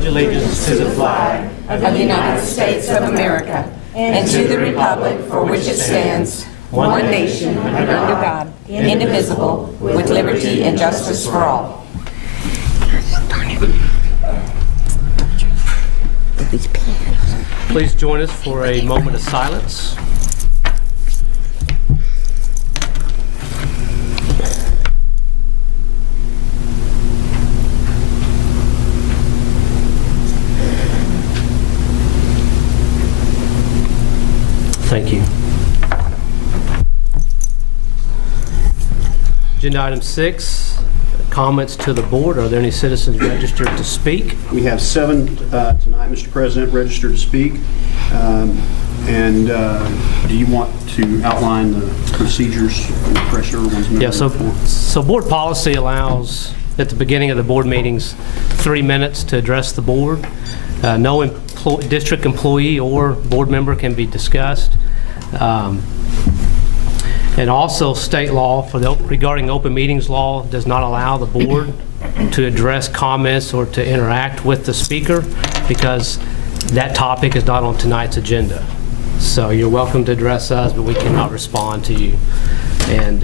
pledge allegiance to the flag of the United States of America and to the republic for which it stands, one nation, under God, indivisible, with liberty and justice for all. Please join us for a moment of silence. Thank you. Agenda item 6, comments to the board. Are there any citizens registered to speak? We have 7 tonight, Mr. President, registered to speak. Do you want to outline the procedures and refresh everyone's memory? Yeah, so board policy allows at the beginning of the board meetings 3 minutes to address the board. No district employee or board member can be discussed. And also state law regarding open meetings law does not allow the board to address comments or to interact with the speaker because that topic is not on tonight's agenda. So you're welcome to address us, but we cannot respond to you. And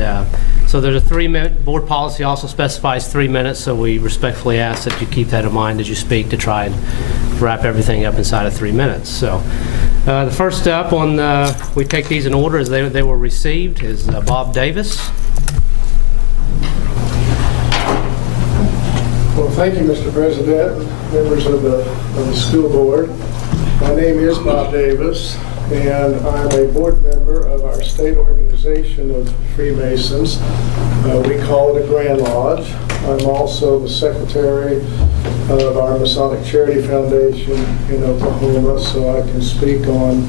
so there's a 3-minute, board policy also specifies 3 minutes, so we respectfully ask that you keep that in mind as you speak to try and wrap everything up inside of 3 minutes. So the first step on, we take these in order as they were received, is Bob Davis. Well, thank you, Mr. President, members of the school board. My name is Bob Davis, and I'm a board member of our state organization of Freemasons. We call it a Grand Lodge. I'm also the secretary of our Masonic Charity Foundation in Oklahoma, so I can speak on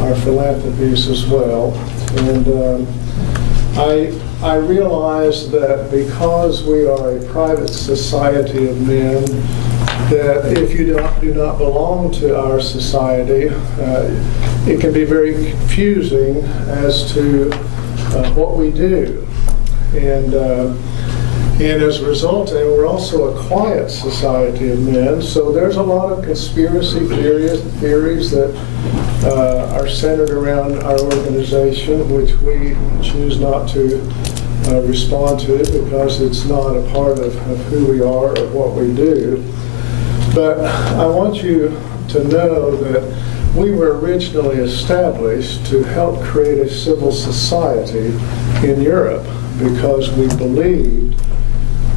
our philanthropies as well. And I realize that because we are a private society of men, that if you do not belong to our society, it can be very confusing as to what we do. And as a result, and we're also a quiet society of men, so there's a lot of conspiracy theories that are centered around our organization, which we choose not to respond to because it's not a part of who we are or what we do. But I want you to know that we were originally established to help create a civil society in Europe because we believed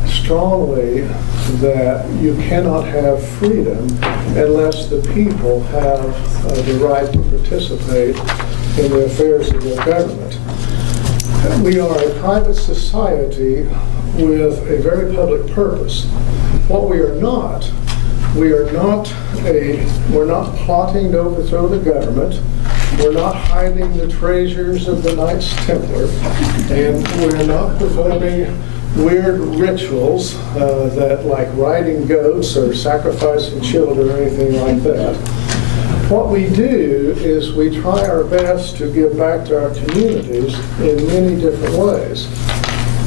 strongly that you cannot have freedom unless the people have the right to participate in the affairs of their government. We are a private society with a very public purpose. What we are not, we're not plotting to overthrow the government. We're not hiding the treasures of the Knights Templar, and we're not performing weird rituals that like riding goats or sacrificing children or anything like that. What we do is we try our best to give back to our communities in many different ways.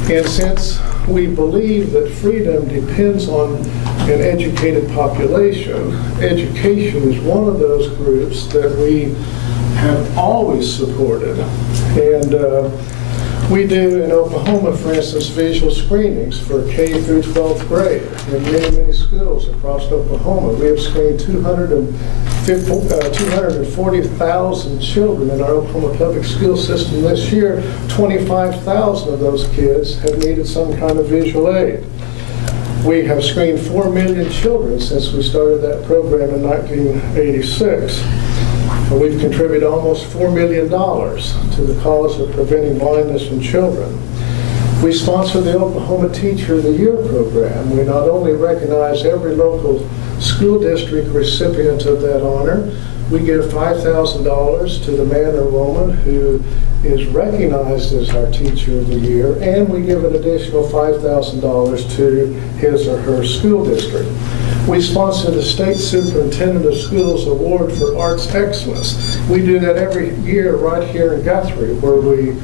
And since we believe that freedom depends on an educated population, education is one of those groups that we have always supported. And we do in Oklahoma, for instance, visual screenings for K through 12th grade in many schools across Oklahoma. We have screened 240,000 children in our Oklahoma public school system this year. 25,000 of those kids have needed some kind of visual aid. We have screened 4 million children since we started that program in 1986. We've contributed almost $4 million to the cause of preventing blindness in children. We sponsor the Oklahoma Teacher of the Year program. We not only recognize every local school district recipient of that honor, we give $5,000 to the man or woman who is recognized as our Teacher of the Year, and we give an additional $5,000 to his or her school district. We sponsor the State Superintendent of Schools Award for Arts Excellence. We do that every year right here in Guthrie, where we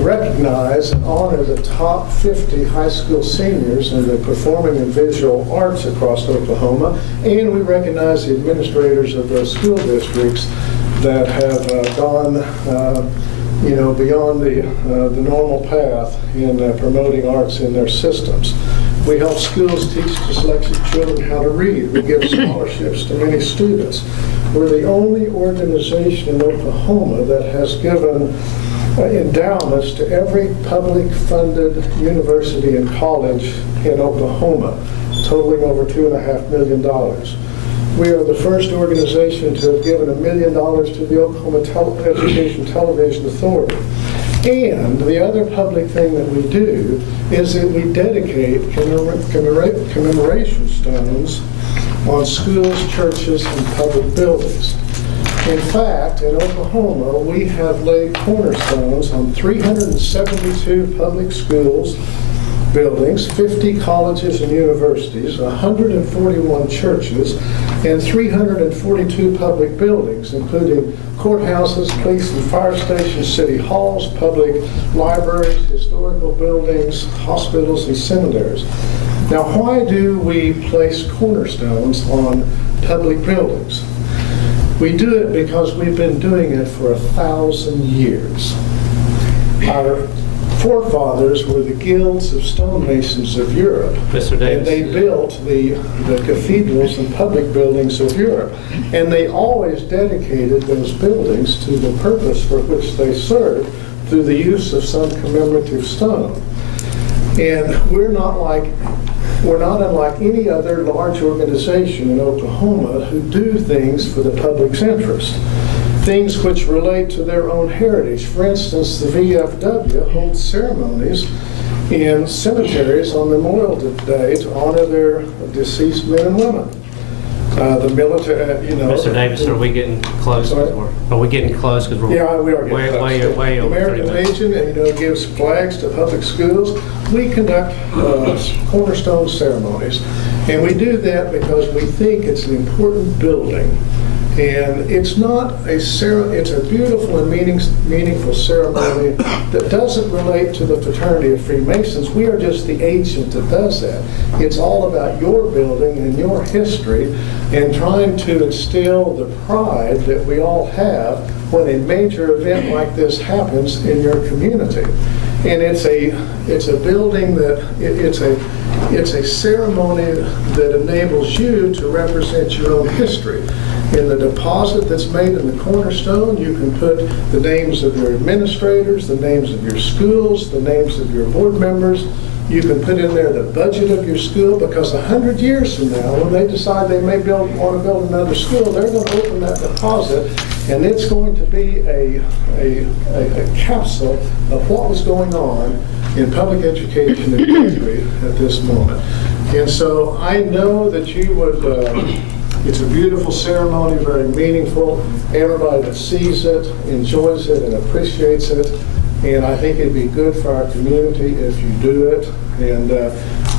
recognize and honor the top 50 high school seniors in the performing and visual arts across Oklahoma, and we recognize the administrators of those school districts that have gone beyond the normal path in promoting arts in their systems. We help schools teach dyslexic children how to read. We give scholarships to many students. We're the only organization in Oklahoma that has given endowments to every public-funded university and college in Oklahoma, totaling over $2.5 million. We are the first organization to have given $1 million to the Oklahoma Education Television Authority. And the other public thing that we do is that we dedicate commemoration stones on schools, churches, and public buildings. In fact, in Oklahoma, we have laid cornerstones on 372 public schools, buildings, 50 colleges and universities, 141 churches, and 342 public buildings, including courthouses, police and fire stations, city halls, public libraries, historical buildings, hospitals, and seminaries. Now, why do we place cornerstones on public buildings? We do it because we've been doing it for 1,000 years. Our forefathers were the guilds of stonemasons of Europe. Mr. Davis. And they built the cathedrals and public buildings of Europe. And they always dedicated those buildings to the purpose for which they served through the use of some commemorative stone. And we're not unlike any other large organization in Oklahoma who do things for the public's interest, things which relate to their own heritage. For instance, the VFW holds ceremonies in cemeteries on Memorial Day to honor their deceased men and women. The military, Mr. Davis, are we getting close? Sorry? Are we getting close? Because we're Yeah, we are getting close. way The over 30 American minutes. Legion, gives flags to public schools. We conduct cornerstone ceremonies, and we do that because we think it's an important building. And it's not it's a beautiful and meaningful ceremony that doesn't relate to the fraternity of Freemasons. We are just the agent that does that. It's all about your building and your history and trying to instill the pride that we all have when a major event like this happens in your community. And it's a building that it's a ceremony that enables you to represent your own history. In the deposit that's made in the cornerstone, you can put the names of your administrators, the names of your schools, the names of your board members. You can put in there the budget of your school, because 100 years from now, when they decide they may want to build another school, they're going to open that deposit, and it's going to be a capsule of what was going on in public education in Guthrie at this moment. And so I know that you would... It's a beautiful ceremony, very meaningful. Everybody that sees it enjoys it and appreciates it. And I think it'd be good for our community if you do it. And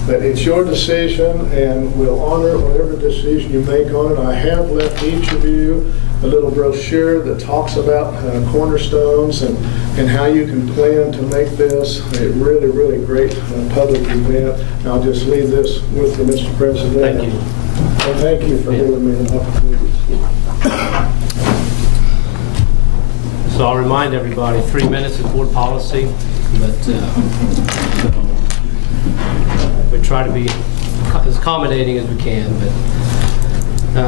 but it's your decision, and we'll honor whatever decision you make on it. I have left each of you a little brochure that talks about cornerstones and how you can plan to make this a really, really great public event. And I'll just leave this with you, Mr. President. Thank you. And thank you for giving me an opportunity. So I'll remind everybody, 3 minutes is board policy, but we try to be as accommodating as we can. But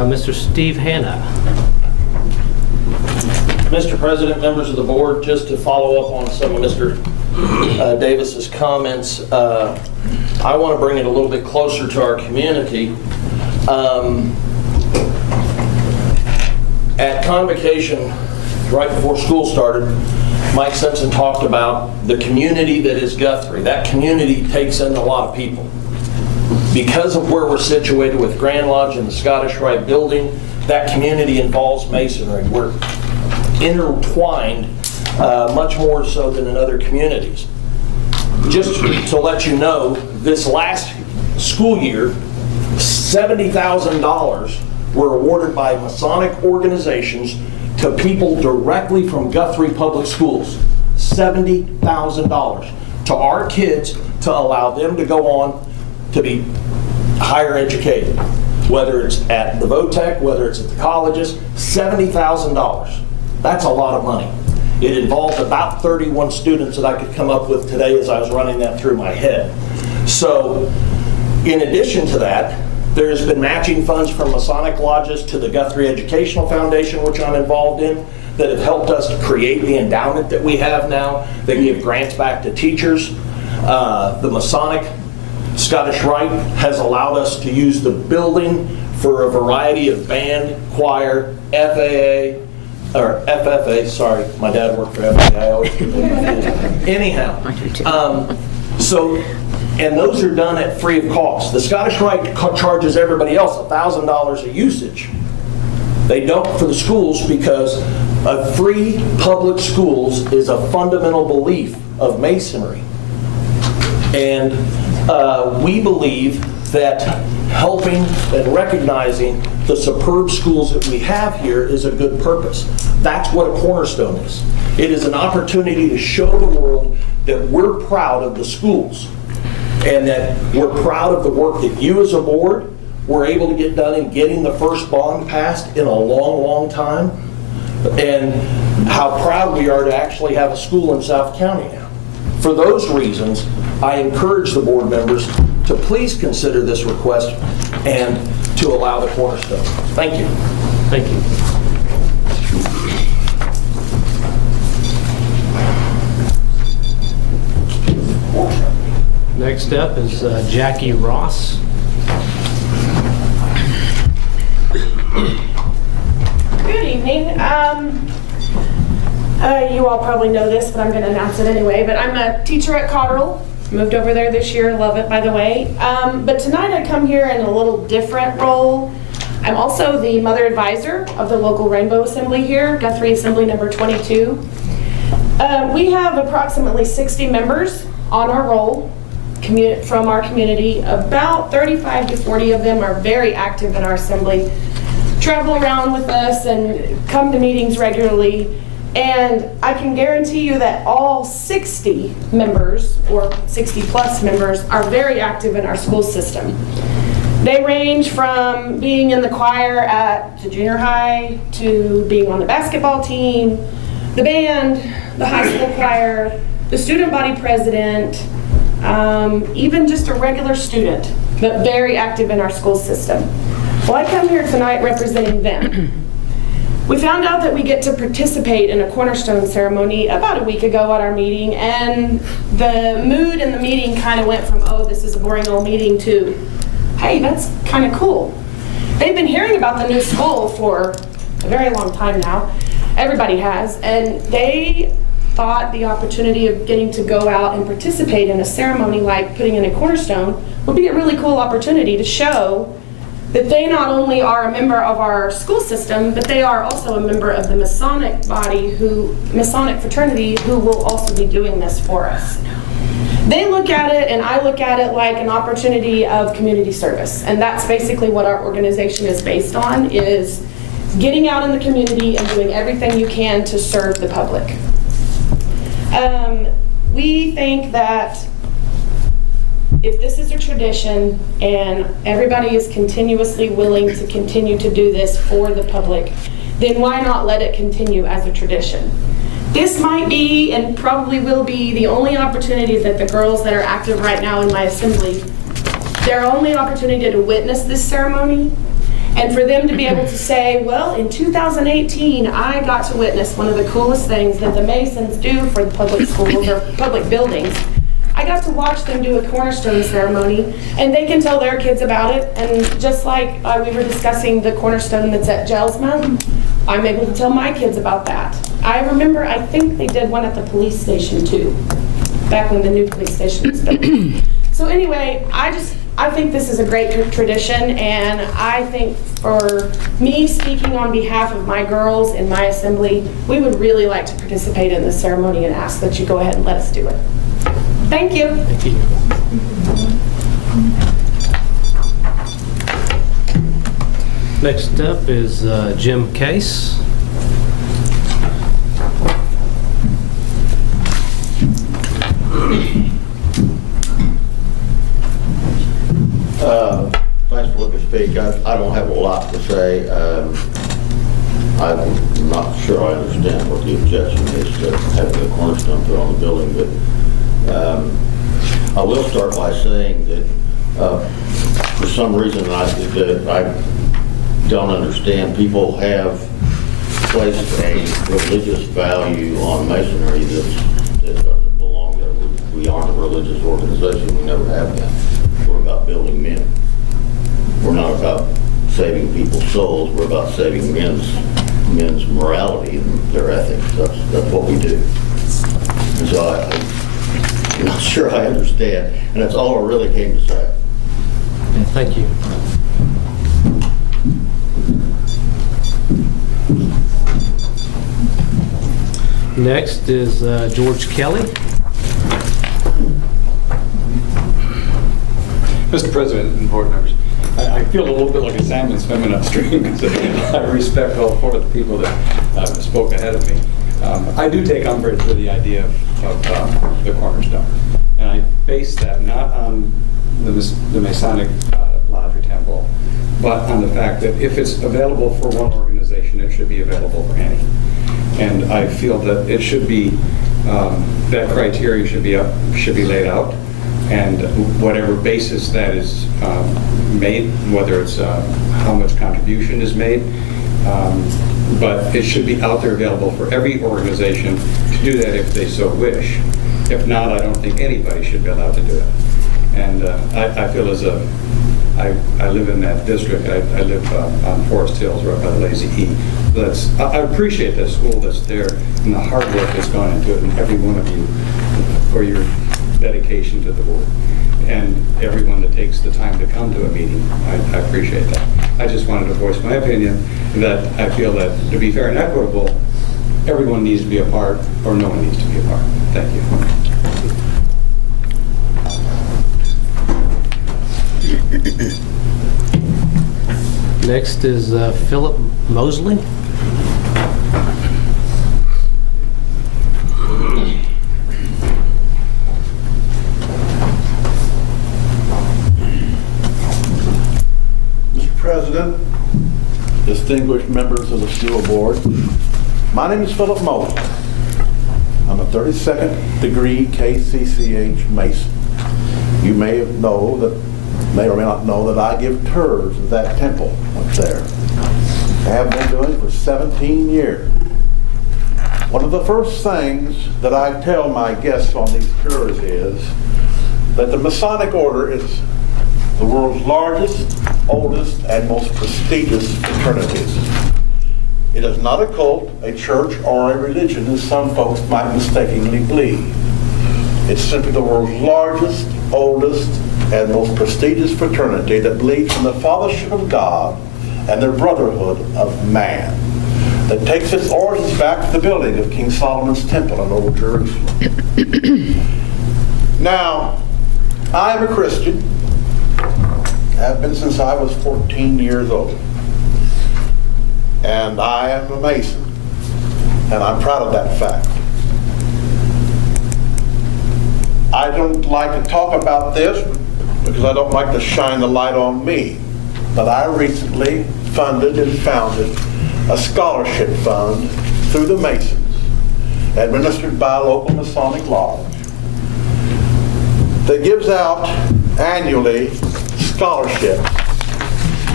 Mr. Steve Hanna. Mr. President, members of the board, just to follow up on some of Mr. Davis's comments, I want to bring it a little bit closer to our community. At Convocation, right before school started, Mike Simpson talked about the community that is Guthrie. That community takes in a lot of people. Because of where we're situated with Grand Lodge and the Scottish Rite building, that community involves masonry. We're intertwined much more so than in other communities. Just to let you know, this last school year, $70,000 were awarded by Masonic organizations to people directly from Guthrie Public Schools. $70,000 to our kids to allow them to go on to be higher educated, whether it's at the VOTEC, whether it's at the colleges. $70,000. That's a lot of money. It involved about 31 students that I could come up with today as I was running that through my head. So in addition to that, there has been matching funds from Masonic lodges to the Guthrie Educational Foundation, which I'm involved in, that have helped us to create the endowment that we have now. They give grants back to teachers. The Masonic Scottish Rite has allowed us to use the building for a variety of band, choir, FFA, sorry, my dad worked for FFA, I always get confused. Anyhow, and those are done at free of cost. The Scottish Rite charges everybody else $1,000 a usage. They don't for the schools, because a free public schools is a fundamental belief of Masonry. And we believe that helping and recognizing the superb schools that we have here is a good purpose. That's what a cornerstone is. It is an opportunity to show the world that we're proud of the schools, and that we're proud of the work that you as a board were able to get done in getting the first bond passed in a long, long time, and how proud we are to actually have a school in South County now. For those reasons, I encourage the board members to please consider this request and to allow the cornerstone. Thank you. Thank you. Next up is Jackie Ross. Good evening. You all probably know this, but I'm going to announce it anyway. But I'm a teacher at Cotterill. Moved over there this year. Love it, by the way. But tonight I come here in a little different role. I'm also the mother advisor of the local Rainbow Assembly here, Guthrie Assembly number 22. We have approximately 60 members on our roll from our community. About 35 to 40 of them are very active in our assembly, travel around with us and come to meetings regularly. And I can guarantee you that all 60 members, or 60 plus members, are very active in our school system. They range from being in the choir at the junior high, to being on the basketball team, the band, the high school choir, the student body president, even just a regular student, but very active in our school system. Well, I come here tonight representing them. We found out that we get to participate in a cornerstone ceremony about a week ago at our meeting, and the mood in the meeting kind of went from, oh, this is a boring old meeting, to, hey, that's kind of cool. They've been hearing about the new school for a very long time now. Everybody has, and they thought the opportunity of getting to go out and participate in a ceremony like putting in a cornerstone would be a really cool opportunity to show that they not only are a member of our school system, but they are also a member of the Masonic body, Masonic fraternity, who will also be doing this for us. They look at it, and I look at it like an opportunity of community service. And that's basically what our organization is based on, is getting out in the community and doing everything you can to serve the public. We think that if this is a tradition and everybody is continuously willing to continue to do this for the public, then why not let it continue as a tradition? This might be, and probably will be, the only opportunity that the girls that are active right now in my assembly, their only opportunity to witness this ceremony, and for them to be able to say, well, in 2018, I got to witness one of the coolest things that the Masons do for the public schools or public buildings. I got to watch them do a cornerstone ceremony, and they can tell their kids about it. And just like we were discussing the cornerstone that's at Gelsma, I'm able to tell my kids about that. I remember, I think they did one at the police station too, back when the new police station was built. So anyway, I think this is a great tradition, and I think for me, speaking on behalf of my girls in my assembly, we would really like to participate in this ceremony and ask that you go ahead and let us do it. Thank you. Thank you. Next up is Jim Case. speak. I don't have a lot to say. I'm not sure I understand what the objection is to having a cornerstone put on the building, but I will start by saying that for some reason I don't understand, people have placed a religious value on masonry that doesn't belong there. We aren't a religious organization. We never have been. We're about building men. We're not about saving people's souls. We're about saving men's morality and their ethics. That's what we do. And so I'm not sure I understand, and that's all I really came to say. Thank you. Next is George Kelly. Mr. President and board members, I feel a little bit like a salmon swimming upstream because I respect all four of the people that spoke ahead of me. I do take umbrage with the idea of the cornerstone, and I base that not on the Masonic Lodge or Temple, but on the fact that if it's available for one organization, it should be available for any. And I feel that it should be, that criteria should be laid out, and whatever basis that is made, whether it's how much contribution is made, but it should be out there available for every organization to do that if they so wish. If not, I don't think anybody should be allowed to do it. And I feel I live in that district. I live on Forest Hills, right by the Lazy E. I appreciate the school that's there and the hard work that's gone into it, and every one of you for your dedication to the board, and everyone that takes the time to come to a meeting. I appreciate that. I just wanted to voice my opinion that I feel that to be fair and equitable, everyone needs to be a part, or no one needs to be a part. Thank you. Next is Philip Mosley. Mr. President, distinguished members of the school board, my name is Philip Mosley. I'm a 32nd degree KCCH Mason. You may or may not know that I give tours of that temple up there. I have been doing it for 17 years. One of the first things that I tell my guests on these tours is that the Masonic Order is the world's largest, oldest, and most prestigious fraternities. It is not a cult, a church, or a religion, as some folks might mistakenly believe. It's simply the world's largest, oldest, and most prestigious fraternity that believes in the fathership of God and the brotherhood of man, that takes its origins back to the building of King Solomon's temple in Old Jerusalem. Now, I am a Christian. I have been since I was 14 years old. And I am a Mason. And I'm proud of that fact. I don't like to talk about this because I don't like to shine the light on me. But I recently funded and founded a scholarship fund through the Masons, administered by a local Masonic lodge, that gives out annually scholarships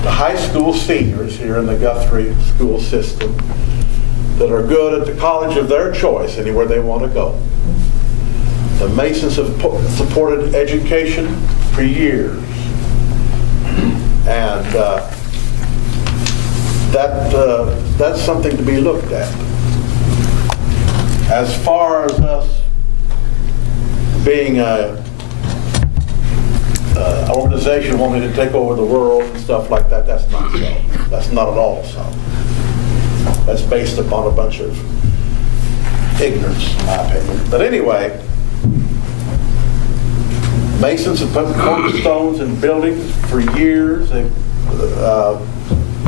to high school seniors here in the Guthrie school system that are good at the college of their choice, anywhere they want to go. The Masons have supported education for years, and that's something to be looked at. As far as us being an organization wanting to take over the world and stuff like that, that's not so. That's not at all so. That's based upon a bunch of ignorance, in my opinion. But anyway, Masons have put cornerstones in buildings for years,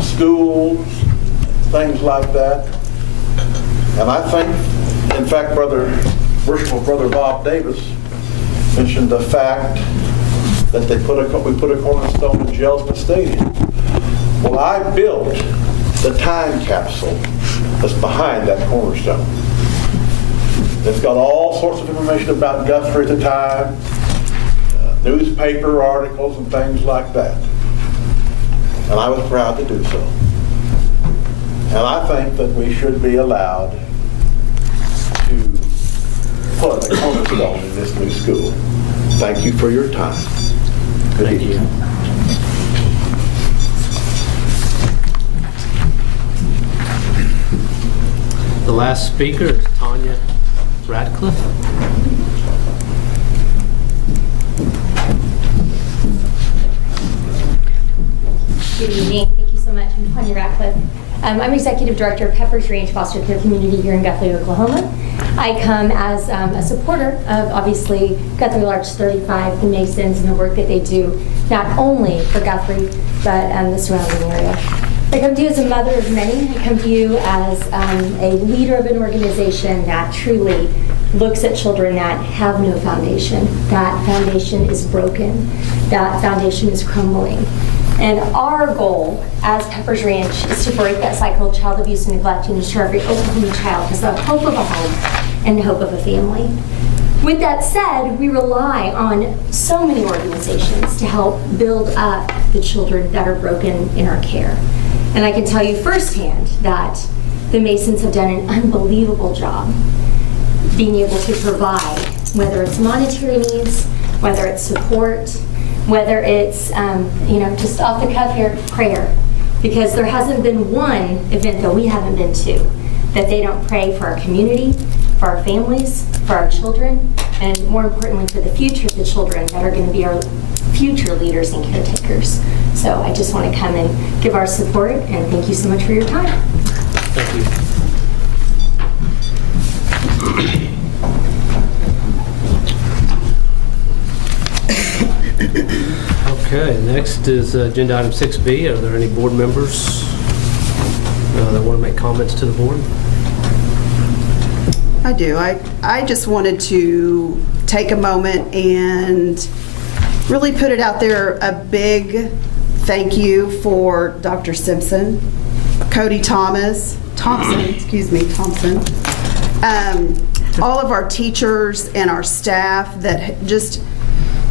schools, things like that. And I think, in fact, Worshipful Brother Bob Davis mentioned the fact that we put a cornerstone in Jelsma Stadium. Well, I built the time capsule that's behind that cornerstone. It's got all sorts of information about Guthrie at the time, newspaper articles and things like that. And I was proud to do so. And I think that we should be allowed to put a cornerstone in this new school. Thank you for your time. Good evening. The last speaker is Tanya Radcliffe. Good evening. Thank you so much. I'm Tanya Radcliffe. I'm Executive Director of Pepper's Ranch Foster Care Community here in Guthrie, Oklahoma. I come as a supporter of, obviously, Guthrie Larch 35, the Masons, and the work that they do, not only for Guthrie, but the surrounding area. I come to you as a mother of many. I come to you as a leader of an organization that truly looks at children that have no foundation. That foundation is broken. That foundation is crumbling. And our goal as Pepper's Ranch is to break that cycle of child abuse and neglect and ensure every Oklahoma child has the hope of a home and the hope of a family. With that said, we rely on so many organizations to help build up the children that are broken in our care. And I can tell you firsthand that the Masons have done an unbelievable job being able to provide, whether it's monetary needs, whether it's support, whether it's, just off the cuff here, prayer. Because there hasn't been one event that we haven't been to that they don't pray for our community, for our families, for our children, and more importantly, for the future of the children that are going to be our future leaders and caretakers. So I just want to come and give our support, and thank you so much for your time. Thank you. Okay, next is agenda item 6B. Are there any board members that want to make comments to the board? I do. I just wanted to take a moment and really put it out there, a big thank you for Dr. Simpson, Cody Thompson, all of our teachers and our staff that just,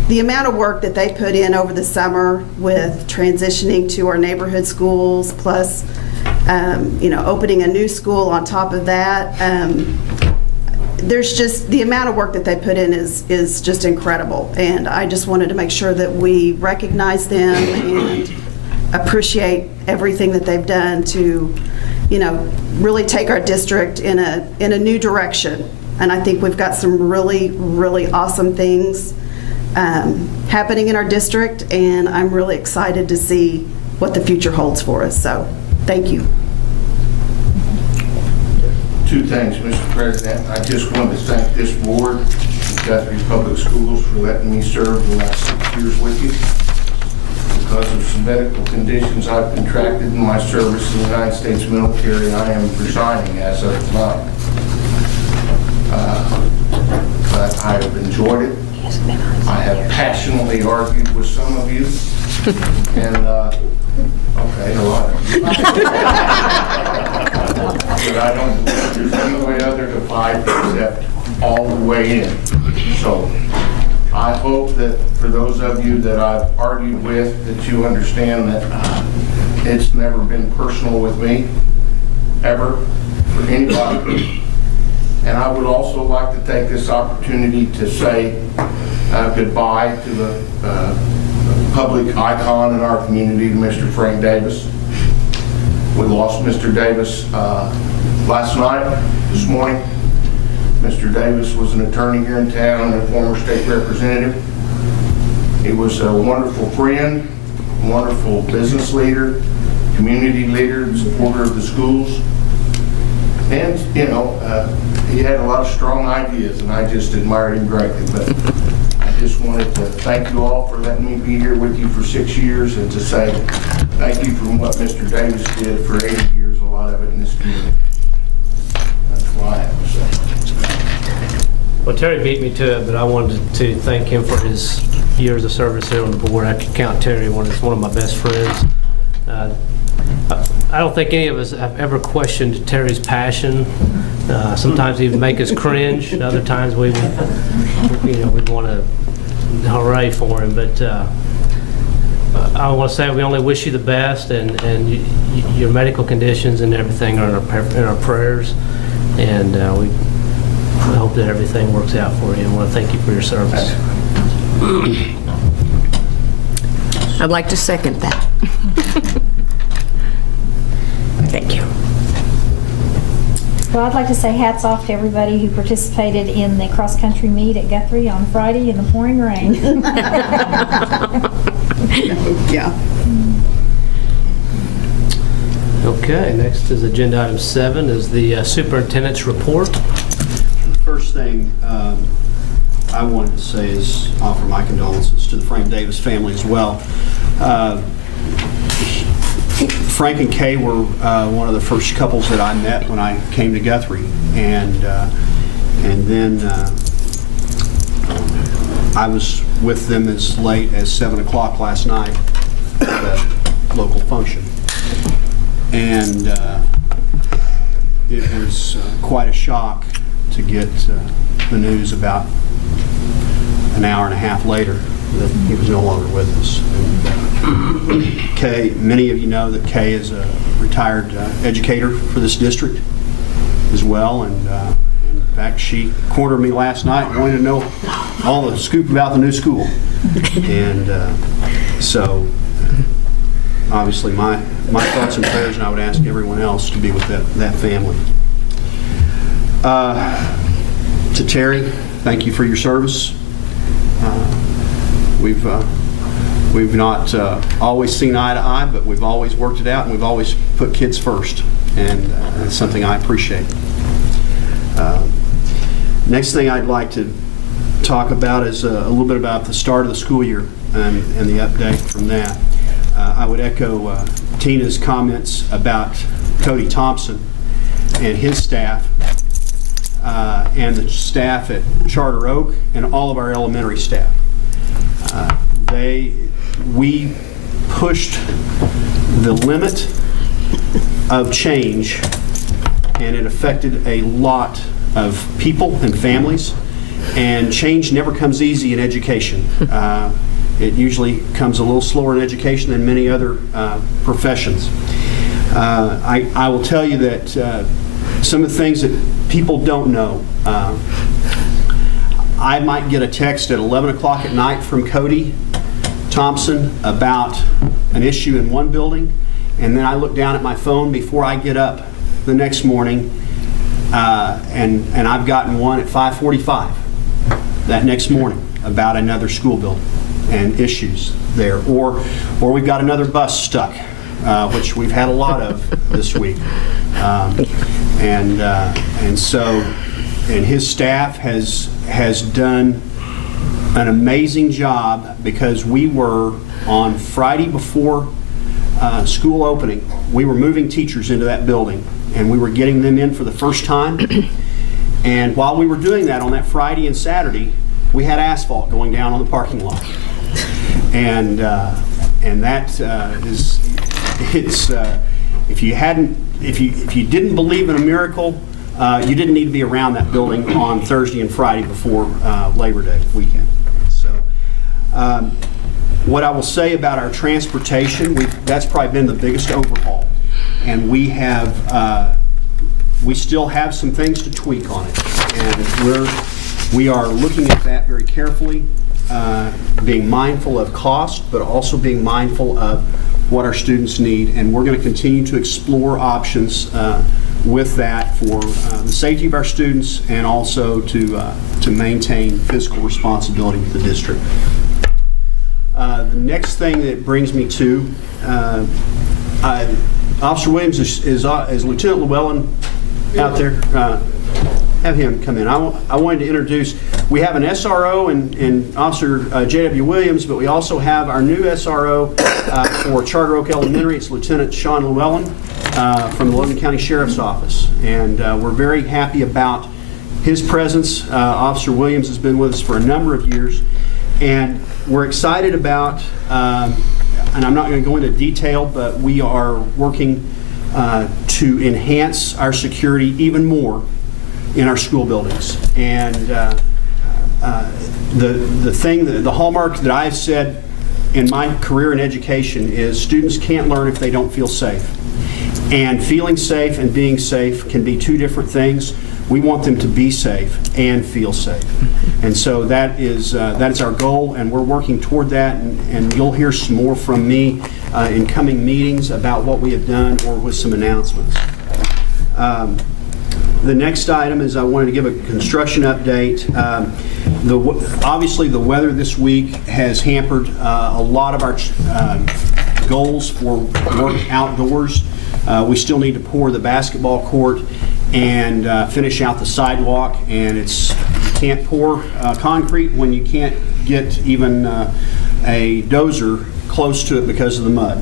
the amount of work that they put in over the summer with transitioning to our neighborhood schools, plus, opening a new school on top of that. There's just, the amount of work that they put in is just incredible. And I just wanted to make sure that we recognize them and appreciate everything that they've done to, really take our district in a new direction. And I think we've got some really, really awesome things happening in our district, and I'm really excited to see what the future holds for us. So, thank you. Two things, Mr. President. I just wanted to thank this board, Guthrie Public Schools, for letting me serve the last 6 years with you. Because of some medical conditions I've contracted in my service in the United States military, I am resigning as of tonight. But I have enjoyed it. I have passionately argued with some of you, and okay, a lot of you. But I don't believe there's any way other to fight except all the way in. So I hope that for those of you that I've argued with, that you understand that it's never been personal with me, ever, for anybody. And I would also like to take this opportunity to say goodbye to the public icon in our community, Mr. Frank Davis. We lost Mr. Davis last night, this morning. Mr. Davis was an attorney here in town and a former state representative. He was a wonderful friend, wonderful business leader, community leader, supporter of the schools. And, he had a lot of strong ideas, and I just admired him greatly. But I just wanted to thank you all for letting me be here with you for 6 years, and to say thank you for what Mr. Davis did for 80 years, a lot of it in this community. That's what I have to say. Well, Terry beat me to it, but I wanted to thank him for his years of service here on the board. I can count Terry as one of my best friends. I don't think any of us have ever questioned Terry's passion. Sometimes even make us cringe. And other times we want to hooray for him. But I want to say we only wish you the best, and your medical conditions and everything are in our prayers. And we hope that everything works out for you. I want to thank you for your service. I'd like to second that. Thank you. Well, I'd like to say hats off to everybody who participated in the cross-country meet at Guthrie on Friday in the pouring rain. Yeah. Okay, next is agenda item 7 is the superintendent's report. The first thing I wanted to say is offer my condolences to the Frank Davis family as well. Frank and Kay were one of the first couples that I met when I came to Guthrie, and then I was with them as late as 7 o'clock last night at a local function, and it was quite a shock to get the news about an hour and a half later that he was no longer with us. And, Kay, many of you know that Kay is a retired educator for this district as well, and in fact she cornered me last night and wanted to know all the scoop about the new school. And so obviously my thoughts and prayers, and I would ask everyone else to be with that family. To Terry, thank you for your service. We've not always seen eye to eye, but we've always worked it out, and we've always put kids first, and that's something I appreciate. Next thing I'd like to talk about is a little bit about the start of the school year and the update from that. I would echo Tina's comments about Cody Thompson and his staff, and the staff at Charter Oak and all of our elementary staff. We pushed the limit of change, and it affected a lot of people and families, and change never comes easy in education. It usually comes a little slower in education than many other professions. I will tell you that some of the things that people don't know, I might get a text at 11 o'clock at night from Cody Thompson about an issue in one building, and then I look down at my phone before I get up the next morning, and I've gotten one at 5:45 that next morning about another school building and issues there, or we've got another bus stuck, which we've had a lot of this week, and his staff has done an amazing job, because we were on Friday before school opening, we were moving teachers into that building, and we were getting them in for the first time. And while we were doing that on that Friday and Saturday, we had asphalt going down on the parking lot, and that is, it's if you didn't believe in a miracle, you didn't need to be around that building on Thursday and Friday before Labor Day weekend. So what I will say about our transportation, that's probably been the biggest overhaul, and we still have some things to tweak on it, and we are looking at that very carefully, being mindful of cost, but also being mindful of what our students need, and we're going to continue to explore options with that for the safety of our students, and also to maintain fiscal responsibility with the district. The next thing that brings me to, Officer Williams is Lieutenant Llewellyn out there. Have him come in. I wanted to introduce, we have an SRO and Officer J.W. Williams, but we also have our new SRO for Charter Oak Elementary. It's Lieutenant Sean Llewellyn from the Logan County Sheriff's Office. And we're very happy about his presence. Officer Williams has been with us for a number of years. And we're excited about, and I'm not going to go into detail, but we are working to enhance our security even more in our school buildings. And the hallmark that I've said in my career in education is students can't learn if they don't feel safe. And feeling safe and being safe can be two different things. We want them to be safe and feel safe. And so that is our goal, and we're working toward that, and you'll hear some more from me in coming meetings about what we have done or with some announcements. The next item is I wanted to give a construction update. Obviously, the weather this week has hampered a lot of our goals for work outdoors. We still need to pour the basketball court and finish out the sidewalk, and you can't pour concrete when you can't get even a dozer close to it because of the mud.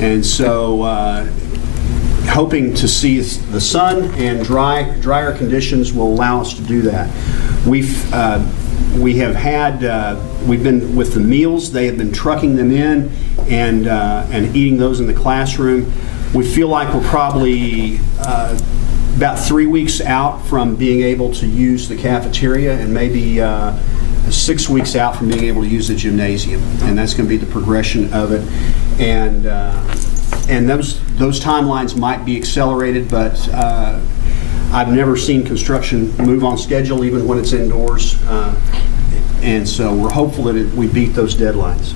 And so hoping to see the sun and drier conditions will allow us to do that. We've been with the meals. They have been trucking them in and eating those in the classroom. We feel like we're probably about 3 weeks out from being able to use the cafeteria, and maybe 6 weeks out from being able to use the gymnasium. And that's going to be the progression of it. And those timelines might be accelerated, but I've never seen construction move on schedule, even when it's indoors. And so we're hopeful that we beat those deadlines.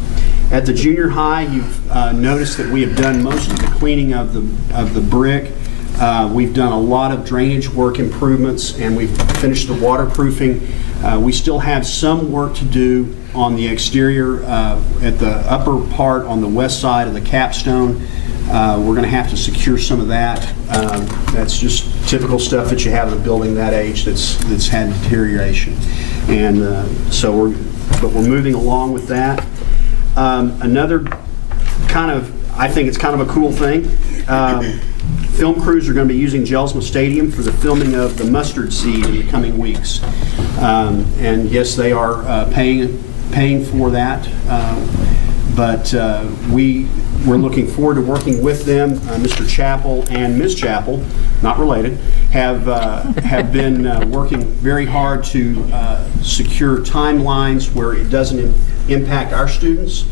At the junior high, you've noticed that we have done most of the cleaning of the brick. We've done a lot of drainage work improvements, and we've finished the waterproofing. We still have some work to do on the exterior at the upper part on the west side of the capstone. We're going to have to secure some of that. That's just typical stuff that you have in a building that age that's had deterioration. And but we're moving along with that. Another I think it's kind of a cool thing. Film crews are going to be using Gelsma Stadium for the filming of The Mustard Seed in the coming weeks. And yes, they are paying for that. But we're looking forward to working with them. Mr. Chappell and Ms. Chappell, not related, have been working very hard to secure timelines where it doesn't impact our students,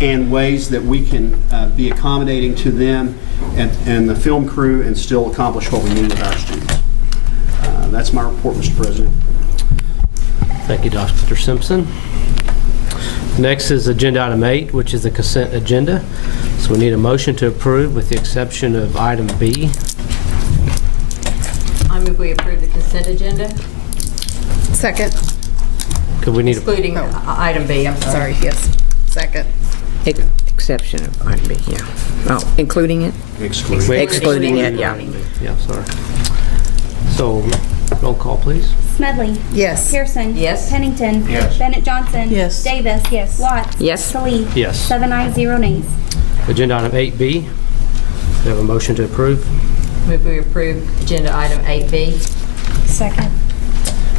and ways that we can be accommodating to them and the film crew and still accomplish what we need with our students. That's my report, Mr. President. Thank you, Dr. Simpson. Next is agenda item 8, which is the consent agenda. So we need a motion to approve with the exception of item B. I move we approve the consent agenda, Second. Could we need excluding item B, I'm sorry. Yes. Second. Exception of item B, yeah. Oh, including it? Excluding it, yeah. Yeah, sorry. So, roll call, please. Smedley. Yes. Pearson. Yes. Pennington. Yes. Bennett Johnson. Yes. Davis. Yes. Watts. Yes. Salee. Yes. 7 ayes, 0 nays. Agenda item 8B. We have a motion to approve. Move we approve agenda item 8B. Second.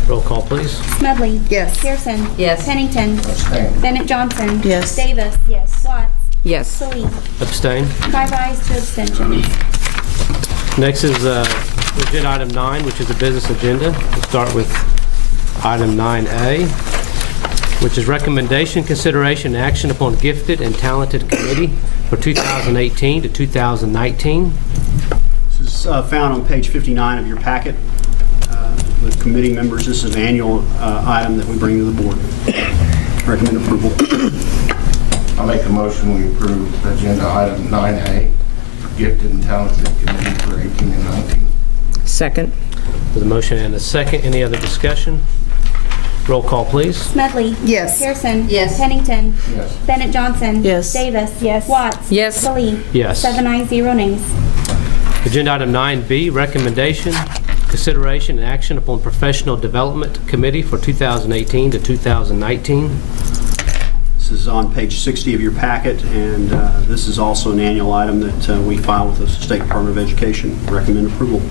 Roll call, please. Smedley. Yes. Pearson. Yes. Pennington. Abstain. Bennett Johnson. Yes. Davis. Yes. Watts. Yes. Salee. Abstain. 5 ayes, 2 abstentions. Next is agenda item 9, which is the business agenda. We'll start with item 9A, which is recommendation, consideration, and action upon gifted and talented committee for 2018 to 2019. This is found on page 59 of your packet. With committee members, this is an annual item that we bring to the board. Recommend approval. I'll make a motion we approve agenda item 9A, gifted and talented committee for 18 and 19. Second. With a motion and a second, any other discussion? Roll call, please. Smedley. Yes. Pearson. Yes. Pennington. Yes. Bennett Johnson. Yes. Davis. Yes. Watts. Yes. Salee. Yes. 7 ayes, 0 nays. Agenda item 9B, recommendation, consideration, and action upon professional development committee for 2018 to 2019. This is on page 60 of your packet, and this is also an annual item that we file with the State Department of Education. Recommend approval.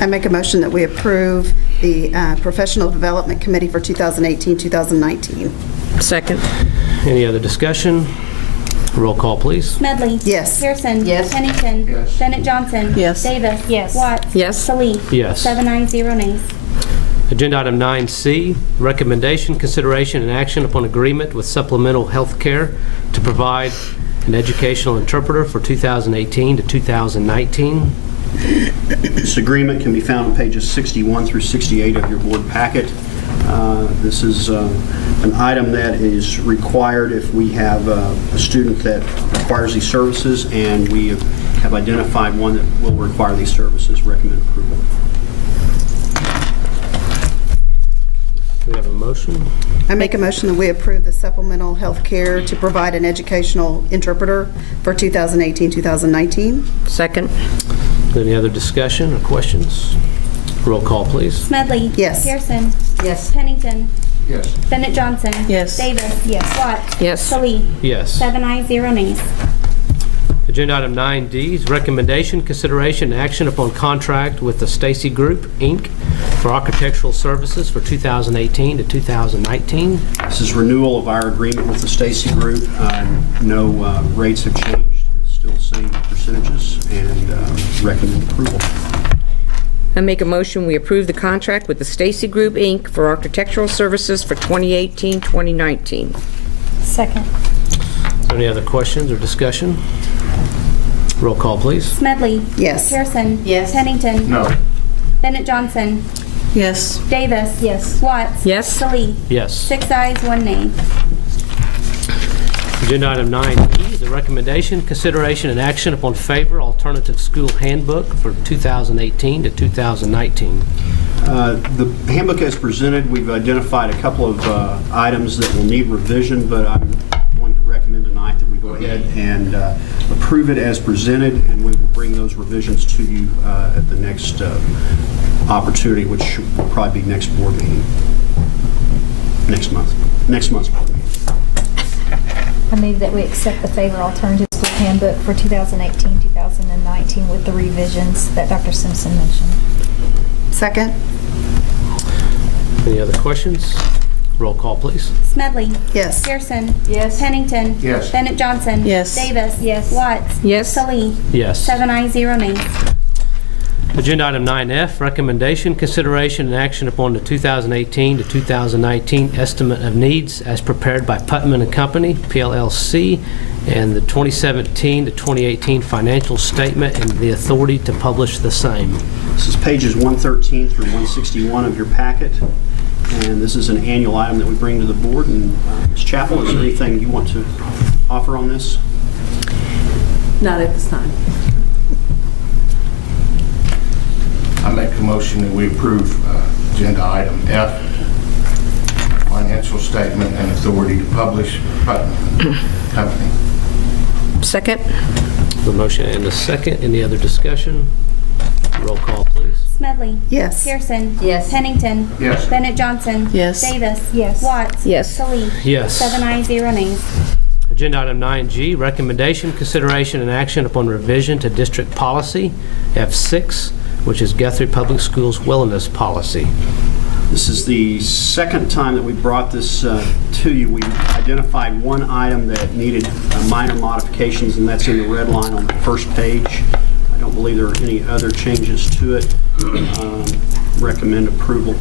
I make a motion that we approve the Professional Development Committee for 2018-2019. Second. Any other discussion? Roll call, please. Smedley? Yes. Pearson? Yes. Pennington? Yes. Bennett Johnson? Yes. Davis? Yes. Watts? Yes. Salee? Yes. 7 ayes, 0 nays. Agenda item 9C, recommendation, consideration, and action upon agreement with supplemental health care to provide an educational interpreter for 2018 to 2019. This agreement can be found on pages 61 through 68 of your board packet. This is an item that is required if we have a student that requires these services, and we have identified one that will require these services. Recommend approval. Do we have a motion? I make a motion that we approve the supplemental health care to provide an educational interpreter for 2018-2019. Second. Any other discussion or questions? Roll call, please. Smedley? Yes. Pearson? Yes. Pennington? Yes. Bennett Johnson? Yes. Davis? Yes. Watts? Yes. Salee? Yes. 7 ayes, 0 nays. Agenda item 9D is recommendation, consideration, and action upon contract with the Stacy Group, Inc. for architectural services for 2018 to 2019. This is renewal of our agreement with the Stacy Group. No rates have changed. It's still the same percentages, and recommend approval. I make a motion, we approve the contract with the Stacy Group, Inc. for architectural services for 2018-2019. Second. Is there any other questions or discussion? Roll call, please. Smedley? Yes. Pearson? Yes. Pennington? No. Bennett Johnson? Yes. Davis? Yes. Watts? Yes. Salee? Yes. 6 ayes, 1 nay. Agenda item 9E is a recommendation, consideration, and action upon favor alternative school handbook for 2018 to 2019. The handbook as presented, we've identified a couple of items that will need revision, but I'm going to recommend tonight that we go ahead and approve it as presented, and we will bring those revisions to you at the next opportunity, which will probably be next board meeting, next month's board meeting. I move that we accept the favor alternative school handbook for 2018-2019 with the revisions that Dr. Simpson mentioned. Second? Any other questions? Roll call, please. Smedley? Yes. Pearson? Yes. Pennington? Yes. Bennett Johnson? Yes. Davis? Yes. Watts? Yes. Salee? Yes. 7 ayes, 0 nays. Agenda item 9F, recommendation, consideration, and action upon the 2018 to 2019 estimate of needs as prepared by Putman & Company, PLLC, and the 2017 to 2018 financial statement and the authority to publish the same. This is pages 113 through 161 of your packet, and this is an annual item that we bring to the board. And Ms. Chappell, is there anything you want to offer on this? Not at this time. I make a motion that we approve agenda item F, financial statement and authority to publish, Putnam Company. Second. The motion and the second. Any other discussion? Roll call, please. Smedley? Yes. Pearson? Yes. Pennington? Yes. Bennett Johnson? Yes. Davis? Yes. Watts? Yes. Salee? Yes. 7 ayes, 0 nays. Agenda item 9G, recommendation, consideration, and action upon revision to district policy F6, which is Guthrie Public Schools wellness policy. This is the second time that we brought this to you. We identified one item that needed minor modifications, and that's in the red line on the first page. I don't believe there are any other changes to it. Recommend approval.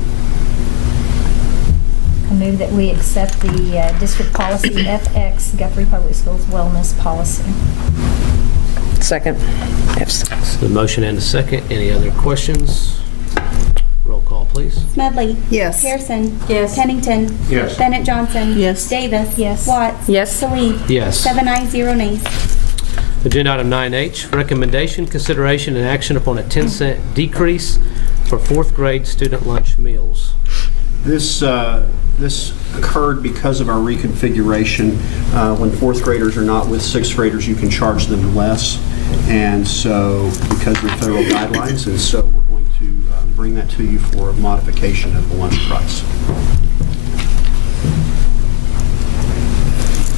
I move that we accept the district policy FX, Guthrie Public Schools wellness policy. Second. F6. The motion and the second. Any other questions? Roll call, please. Smedley? Yes. Pearson? Yes. Pennington? Yes. Bennett Johnson? Yes. Davis? Yes. Watts? Yes. Salee? Yes. 7 ayes, 0 nays. Agenda item 9H, recommendation, consideration, and action upon a 10-cent decrease for fourth grade student lunch meals. This occurred because of our reconfiguration. When fourth graders are not with sixth graders, you can charge them less. And so, because of the federal guidelines, and so we're going to bring that to you for a modification of the lunch price.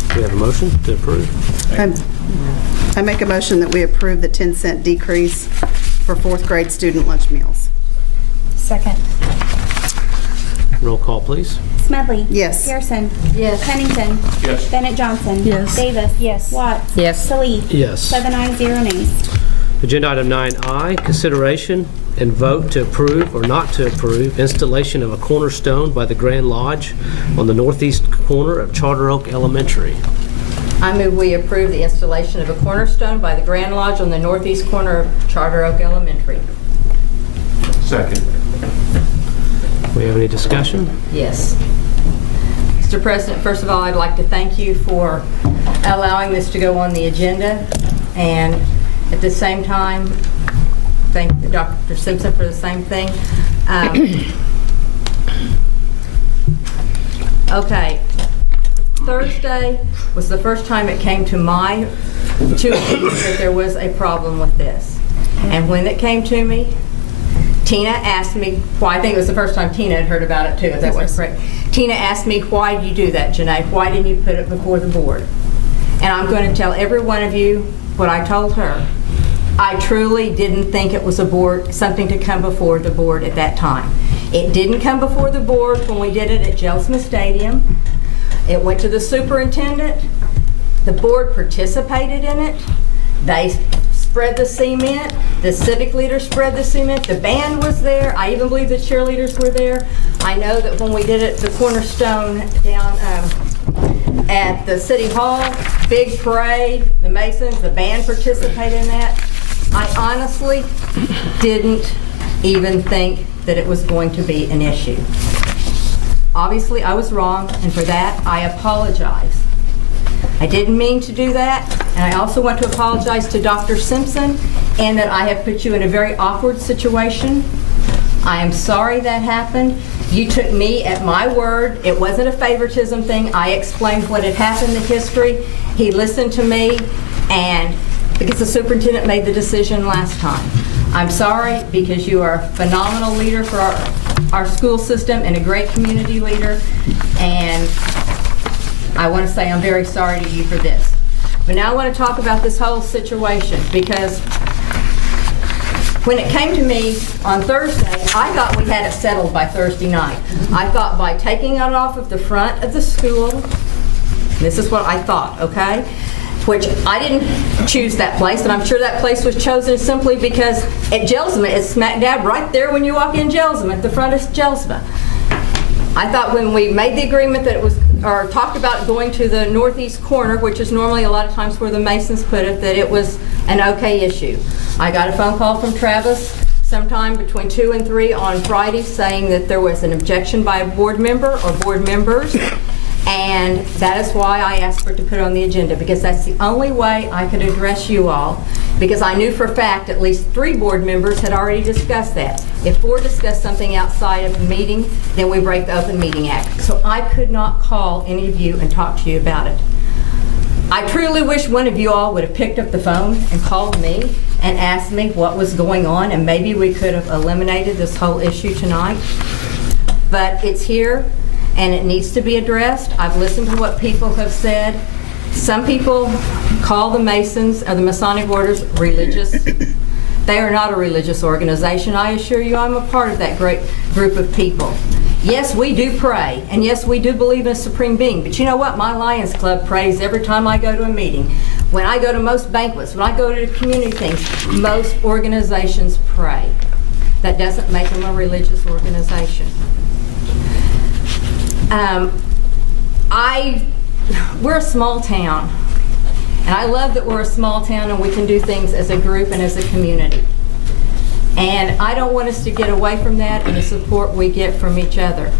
Do we have a motion to approve? I make a motion that we approve the 10-cent decrease for fourth grade student lunch meals. Second. Roll call, please. Smedley. Yes. Pearson. Yes. Pennington. Yes. Bennett Johnson. Yes. Davis. Yes. Watts. Yes. Salih. Yes. 7 ayes, 0 nays. Agenda item 9I, consideration and vote to approve or not to approve installation of a cornerstone by the Grand Lodge on the northeast corner of Charter Oak Elementary. I move we approve the installation of a cornerstone by the Grand Lodge on the northeast corner of Charter Oak Elementary. Second. We have any discussion? Yes. Mr. President, first of all, I'd like to thank you for allowing this to go on the agenda, and at the same time, thank Dr. Simpson for the same thing. Okay. Thursday was the first time it came to my that there was a problem with this. And when it came to me, Tina asked me, I think it was the first time Tina had heard about it too, if that was correct. Tina asked me, why did you do that, Janae? Why didn't you put it before the board? And I'm going to tell every one of you what I told her. I truly didn't think it was something to come before the board at that time. It didn't come before the board when we did it at Jelsma Stadium. It went to the superintendent. The board participated in it. They spread the cement. The civic leaders spread the cement. The band was there. I even believe the cheerleaders were there. I know that when we did it, the cornerstone down at the City Hall, big parade, the Masons, the band participated in that. I honestly didn't even think that it was going to be an issue. Obviously, I was wrong, and for that, I apologize. I didn't mean to do that, and I also want to apologize to Dr. Simpson, and that I have put you in a very awkward situation. I am sorry that happened. You took me at my word. It wasn't a favoritism thing. I explained what had happened, the history. He listened to me, and because the superintendent made the decision last time. I'm sorry, because you are a phenomenal leader for our school system and a great community leader, and I want to say I'm very sorry to you for this. But now I want to talk about this whole situation, because when it came to me on Thursday, I thought we had it settled by Thursday night. I thought by taking it off of the front of the school, this is what I thought, okay? Which I didn't choose that place, and I'm sure that place was chosen simply because at Jelsma, it's smack dab right there when you walk in Jelsma, at the front of Jelsma. I thought when we made the agreement that it was, or talked about going to the northeast corner, which is normally a lot of times where the Masons put it, that it was an okay issue. I got a phone call from Travis sometime between 2 and 3 on Friday saying that there was an objection by a board member or board members. And that is why I asked for it to put it on the agenda, because that's the only way I could address you all, because I knew for a fact at least 3 board members had already discussed that. If 4 discuss something outside of the meeting, then we break the Open Meeting Act. So I could not call any of you and talk to you about it. I truly wish one of you all would have picked up the phone and called me and asked me what was going on, and maybe we could have eliminated this whole issue tonight. But it's here, and it needs to be addressed. I've listened to what people have said. Some people call the Masons or the Masonic orders religious. They are not a religious organization. I assure you I'm a part of that great group of people. Yes, we do pray, and yes, we do believe in a supreme being, but you know what? My Lions Club prays every time I go to a meeting. When I go to most banquets, when I go to community things, most organizations pray. That doesn't make them a religious organization. We're a small town, and I love that we're a small town and we can do things as a group and as a community. And I don't want us to get away from that and the support we get from each other.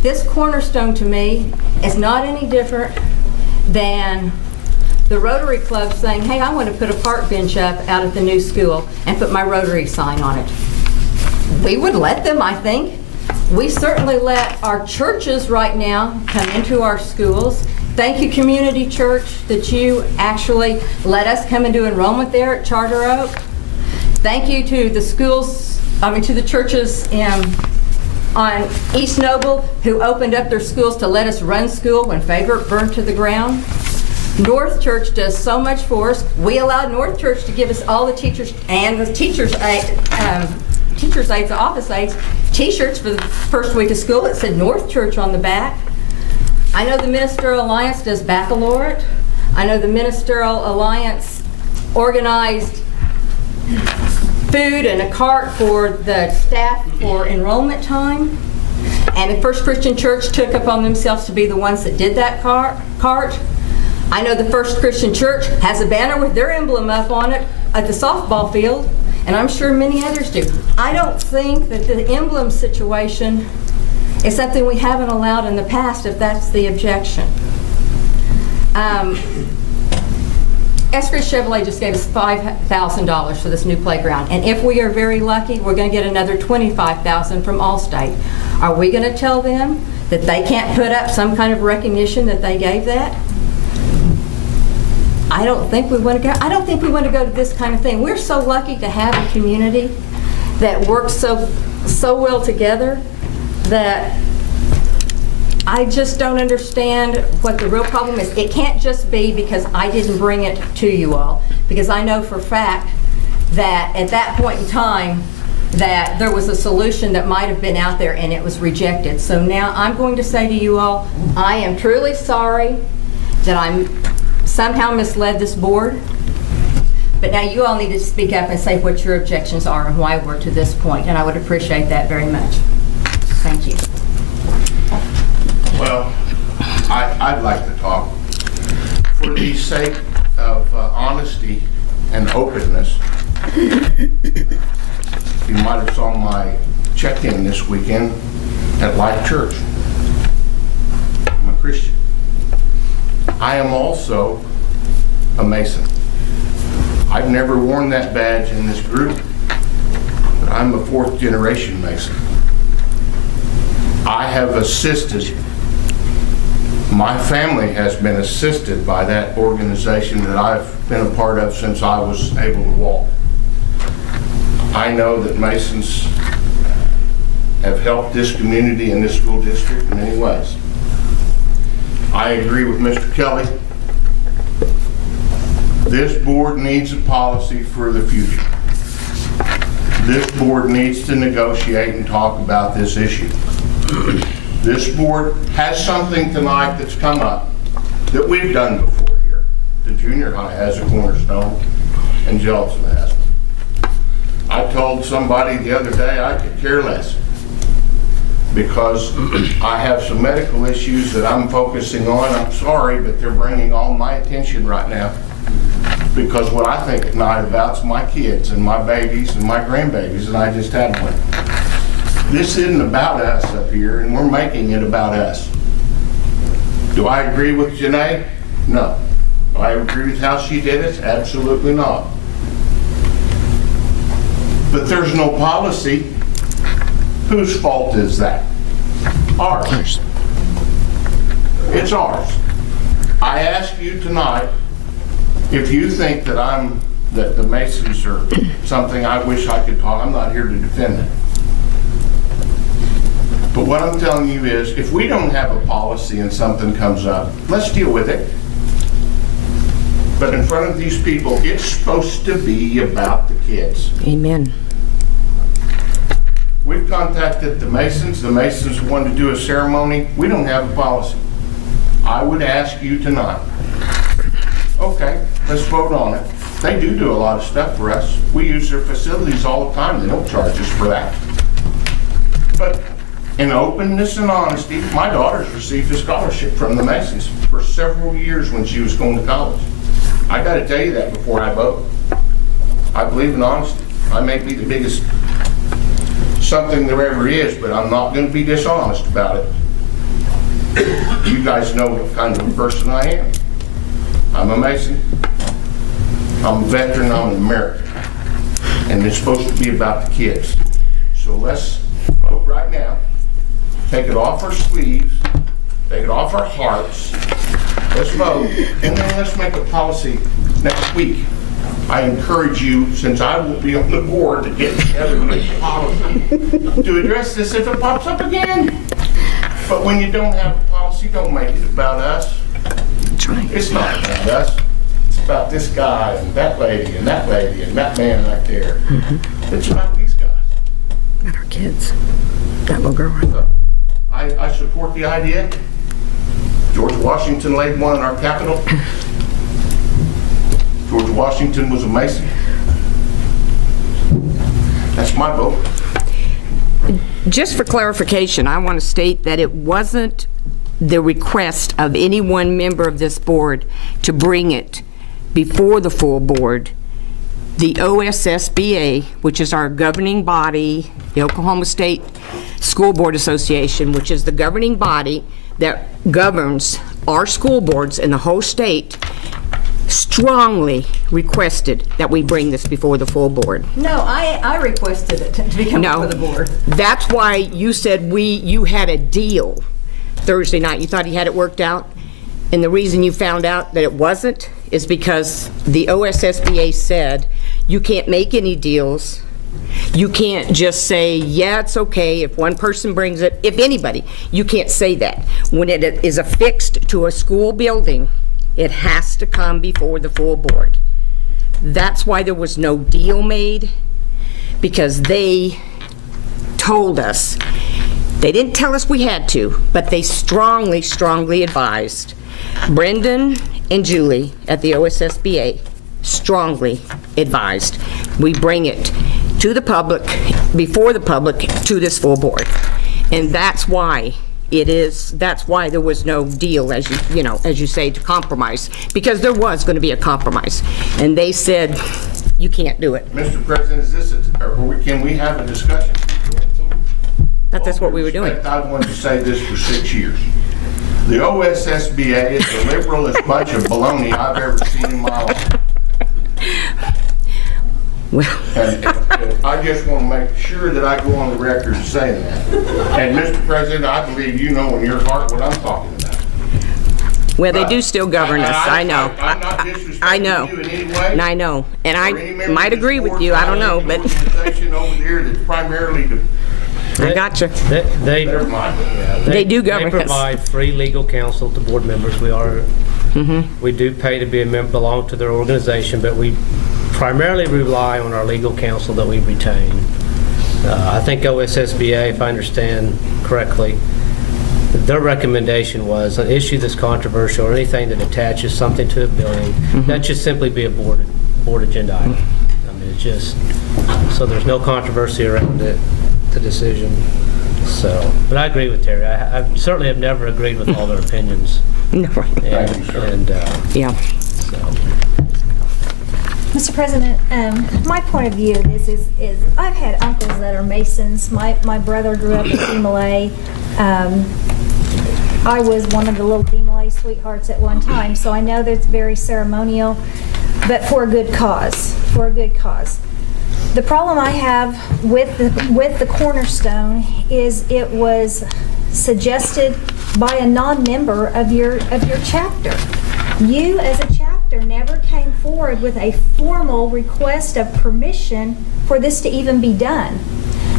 This cornerstone to me is not any different than the Rotary Club saying, hey, I want to put a park bench up out at the new school and put my Rotary sign on it. We would let them, I think. We certainly let our churches right now come into our schools. Thank you, Community Church, that you actually let us come and do enrollment there at Charter Oak. Thank you to the schools, to the churches on East Noble who opened up their schools to let us run school when Favorite burned to the ground. North Church does so much for us. We allowed North Church to give us all the teachers and the teachers' aides, the office aides, T-shirts for the first week of school that said North Church on the back. I know the Ministerial Alliance does baccalaureate. I know the Ministerial Alliance organized food and a cart for the staff for enrollment time. And the First Christian Church took upon themselves to be the ones that did that cart. I know the First Christian Church has a banner with their emblem up on it at the softball field, and I'm sure many others do. I don't think that the emblem situation is something we haven't allowed in the past, if that's the objection. Essex Chevrolet just gave us $5,000 for this new playground, and if we are very lucky, we're going to get another $25,000 from Allstate. Are we going to tell them that they can't put up some kind of recognition that they gave that? I don't think we want to go. I don't think we want to go to this kind of thing. We're so lucky to have a community that works so well together that I just don't understand what the real problem is. It can't just be because I didn't bring it to you all, because I know for a fact that at that point in time that there was a solution that might have been out there and it was rejected. So now I'm going to say to you all, I am truly sorry that I'm somehow misled this board, but now you all need to speak up and say what your objections are and why we're to this point, and I would appreciate that very much. Thank you. Well, I'd like to talk. For the sake of honesty and openness, you might have saw my check-in this weekend at Life Church. I'm a Christian. I am also a Mason. I've never worn that badge in this group, but I'm a fourth-generation Mason. I have assisted, my family has been assisted by that organization that I've been a part of since I was able to walk. I know that Masons have helped this community and this school district in many ways. I agree with Mr. Kelly. This board needs a policy for the future. This board needs to negotiate and talk about this issue. This board has something tonight that's come up that we've done before here. The junior high has a cornerstone and Jellison has one. I told somebody the other day I could care less because I have some medical issues that I'm focusing on. I'm sorry, but they're bringing all my attention right now because what I think at night about is my kids and my babies and my grandbabies, and I just had one. This isn't about us up here, and we're making it about us. Do I agree with Janae? No. Do I agree with how she did it? Absolutely not. But there's no policy. Whose fault is that? Ours. It's ours. I ask you tonight, if you think that the Masons are something I wish I could talk, I'm not here to defend it. But what I'm telling you is, if we don't have a policy and something comes up, let's deal with it. But in front of these people, it's supposed to be about the kids. Amen. We've contacted the Masons. The Masons want to do a ceremony. We don't have a policy. I would ask you tonight, okay, let's vote on it. They do a lot of stuff for us. We use their facilities all the time. They don't charge us for that. But in openness and honesty, my daughter's received a scholarship from the Masons for several years when she was going to college. I got to tell you that before I vote. I believe in honesty. I may be the biggest something there ever is, but I'm not going to be dishonest about it. You guys know what kind of a person I am. I'm a Mason. I'm a veteran. I'm an American. And it's supposed to be about the kids. So let's vote right now. Take it off our sleeves. Take it off our hearts. Let's vote. And then let's make a policy next week. I encourage you, since I will be on the board, to get together and make a policy to address this if it pops up again. But when you don't have a policy, don't make it about us. It's not about us. It's about this guy and that lady and that lady and that man right there. It's about these guys. And our kids. That little girl. I support the idea. George Washington laid one in our Capitol. George Washington was a Mason. That's my vote. Just for clarification, I want to state that it wasn't the request of any one member of this board to bring it before the full board. The OSSBA, which is our governing body, the Oklahoma State School Board Association, which is the governing body that governs our school boards in the whole state, strongly requested that we bring this before the full board. No, I requested it to become before the board. That's why you said you had a deal Thursday night. You thought he had it worked out? And the reason you found out that it wasn't is because the OSSBA said you can't make any deals. You can't just say, yeah, it's okay if one person brings it. If anybody, you can't say that. When it is affixed to a school building, it has to come before the full board. That's why there was no deal made, because they told us. They didn't tell us we had to, but they strongly, strongly advised. Brendan and Julie at the OSSBA strongly advised we bring it to the public, before the public, to this full board. And that's why that's why there was no deal, as you say, to compromise, because there was going to be a compromise. And they said, you can't do it. Mr. President, can we have a discussion? That's what we were doing. I wanted to say this for 6 years. The OSSBA is the liberalest bunch of baloney I've ever seen in my life. Well, and I just want to make sure that I go on the record saying that. And Mr. President, I believe you know in your heart what I'm talking about. Well, they do still govern us. I know. I'm not disrespecting I know. you in any way. I know. And I might agree with you. I don't know, but organization over there that's primarily I gotcha. They do govern us. They provide free legal counsel to board members. We do pay to be a member, belong to their organization, but we primarily rely on our legal counsel that we retain. I think OSSBA, if I understand correctly, their recommendation was an issue that's controversial or anything that attaches something to a building, that should simply be a board agenda item. I mean, it's just, so there's no controversy around it, the decision. So, but I agree with Terry. I certainly have never agreed with all their opinions. No. Yeah. So. Mr. President, my point of view of this is I've had uncles that are Masons. My brother grew up in DeMolay. I was one of the little DeMolay sweethearts at one time, so I know that it's very ceremonial, but for a good cause, The problem I have with the cornerstone is it was suggested by a non-member of your chapter. You as a chapter never came forward with a formal request of permission for this to even be done.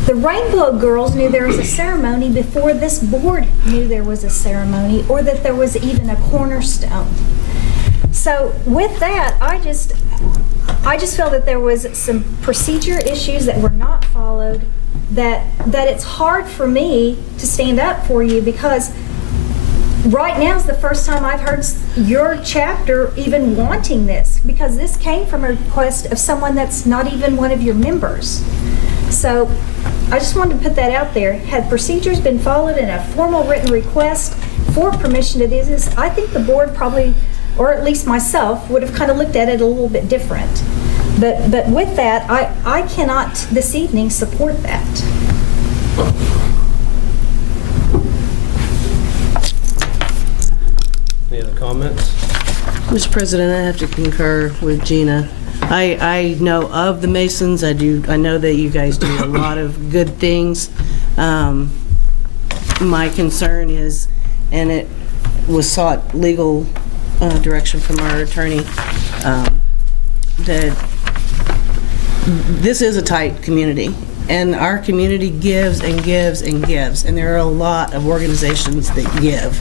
The Rainbow Girls knew there was a ceremony before this board knew there was a ceremony or that there was even a cornerstone. So with that, I just feel that there was some procedure issues that were not followed, that it's hard for me to stand up for you, because right now is the first time I've heard your chapter even wanting this, because this came from a request of someone that's not even one of your members. So I just wanted to put that out there. Had procedures been followed in a formal written request for permission to do this, I think the board probably, or at least myself, would have kind of looked at it a little bit different. But with that, I cannot this evening support that. Any other comments? Mr. President, I have to concur with Gina. I know of the Masons. I know that you guys do a lot of good things. My concern is, and it was sought legal direction from our attorney, that this is a tight community, and our community gives and gives and gives, and there are a lot of organizations that give.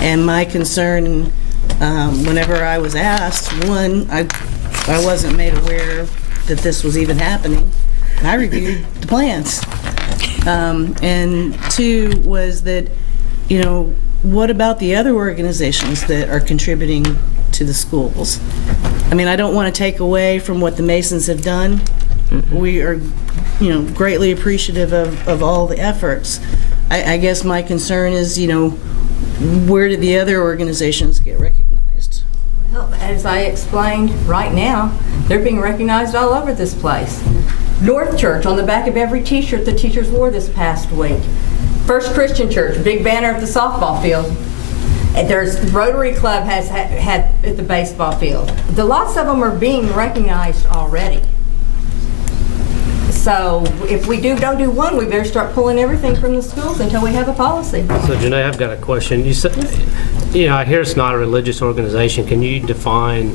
And my concern, whenever I was asked, one, I wasn't made aware that this was even happening, and I reviewed the plans. And two was that, what about the other organizations that are contributing to the schools? I mean, I don't want to take away from what the Masons have done. We are, greatly appreciative of all the efforts. I guess my concern is, where did the other organizations get recognized? Well, as I explained, right now, they're being recognized all over this place. North Church, on the back of every t-shirt the teachers wore this past week. First Christian Church, big banner at the softball field. And there's Rotary Club had at the baseball field. Lots of them are being recognized already. So if we don't do one, we better start pulling everything from the schools until we have a policy. So Janae, I've got a question. You said, I hear it's not a religious organization. Can you define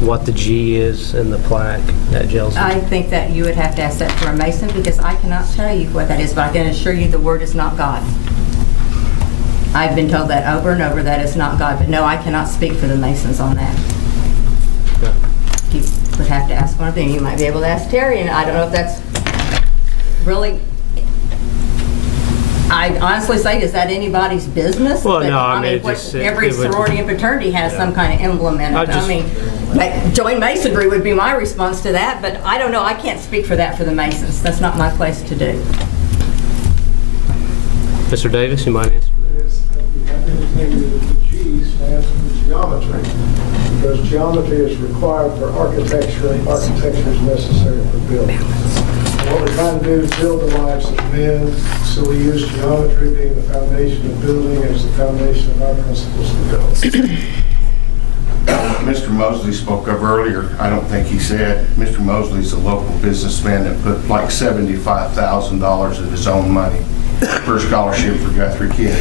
what the G is in the plaque at Jelson? I think that you would have to ask that for a Mason because I cannot tell you what that is, but I can assure you the word is not God. I've been told that over and over, that is not God, but no, I cannot speak for the Masons on that. Yeah. You would have to ask one of them. You might be able to ask Terry, and I don't know if that's really, I honestly say, is that anybody's business? Well, But, no, I mean, every sorority and fraternity has some kind of emblem in it. I mean, like, join Masonry would be my response to that, but I don't know. I can't speak for that for the Masons. That's not my place to do. Mr. Davis, you might answer that. Yes, I'd be happy to tell you that the G stands for geometry, because geometry is required for architecture, and architecture is necessary for building. And what we're trying to do is build the lives of men, so we use geometry being the foundation of building as the foundation of our principles to build. Mr. Mosley spoke of earlier, I don't think he said, Mr. Mosley's a local businessman that put like $75,000 of his own money for a scholarship for Guthrie kids.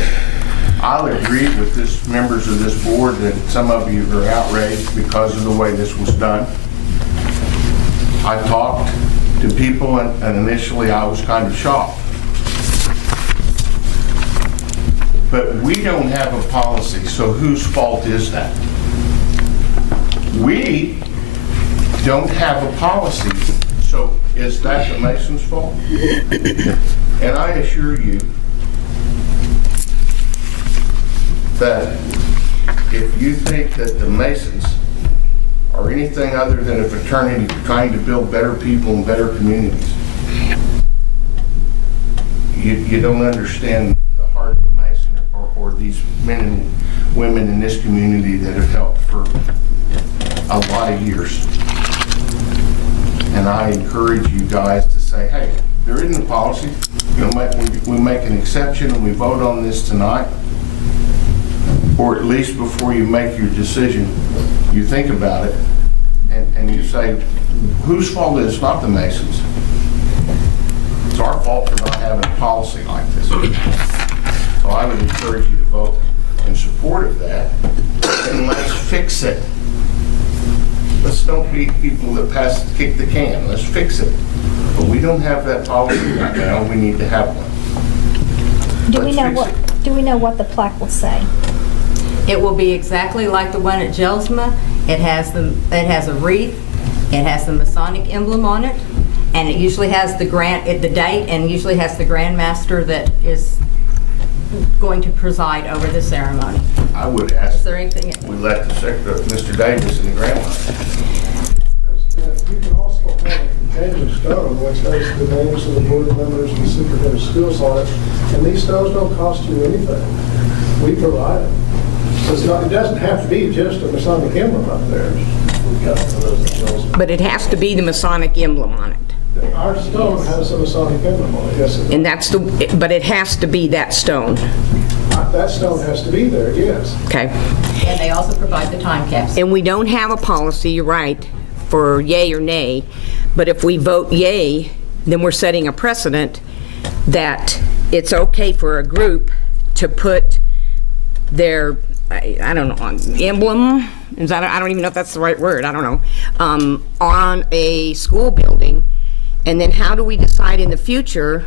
I'll agree with this members of this board that some of you are outraged because of the way this was done. I talked to people and initially I was kind of shocked. But we don't have a policy, so whose fault is that? We don't have a policy, so is that the Masons' fault? And I assure you that if you think that the Masons are anything other than a fraternity trying to build better people and better communities, you don't understand the heart of a Mason or these men and women in this community that have helped for a lot of years. And I encourage you guys to say, hey, there isn't a policy. We make an exception and we vote on this tonight. Or at least before you make your decision, you think about it and you say, whose fault is it? It's not the Masons. It's our fault for not having a policy like this. So I would encourage you to vote in support of that and let's fix it. Let's don't be people that kick the can. Let's fix it. But we don't have that policy right now. We need to have one. Do we know what the plaque will say? It will be exactly like the one at Jelsma. It has a wreath, it has the Masonic emblem on it, and it usually has the date, and usually has the Grand Master that is going to preside over the ceremony. I would ask Is there anything? we let Mr. Davis and the Grand Master. You can also have a companion stone which has the names of the board members and superintendent of schools on it, and these stones don't cost you anything. We provide them. So it doesn't have to be just a Masonic emblem up there. But it has to be the Masonic emblem on it. Our stone has a Masonic emblem on it, yes. And but it has to be that stone. That stone has to be there, yes. Okay. And they also provide the time capsule. And we don't have a policy, you're right, for yay or nay, but if we vote yay, then we're setting a precedent that it's okay for a group to put their, I don't know, emblem, I don't even know if that's the right word, I don't know, on a school building, and then how do we decide in the future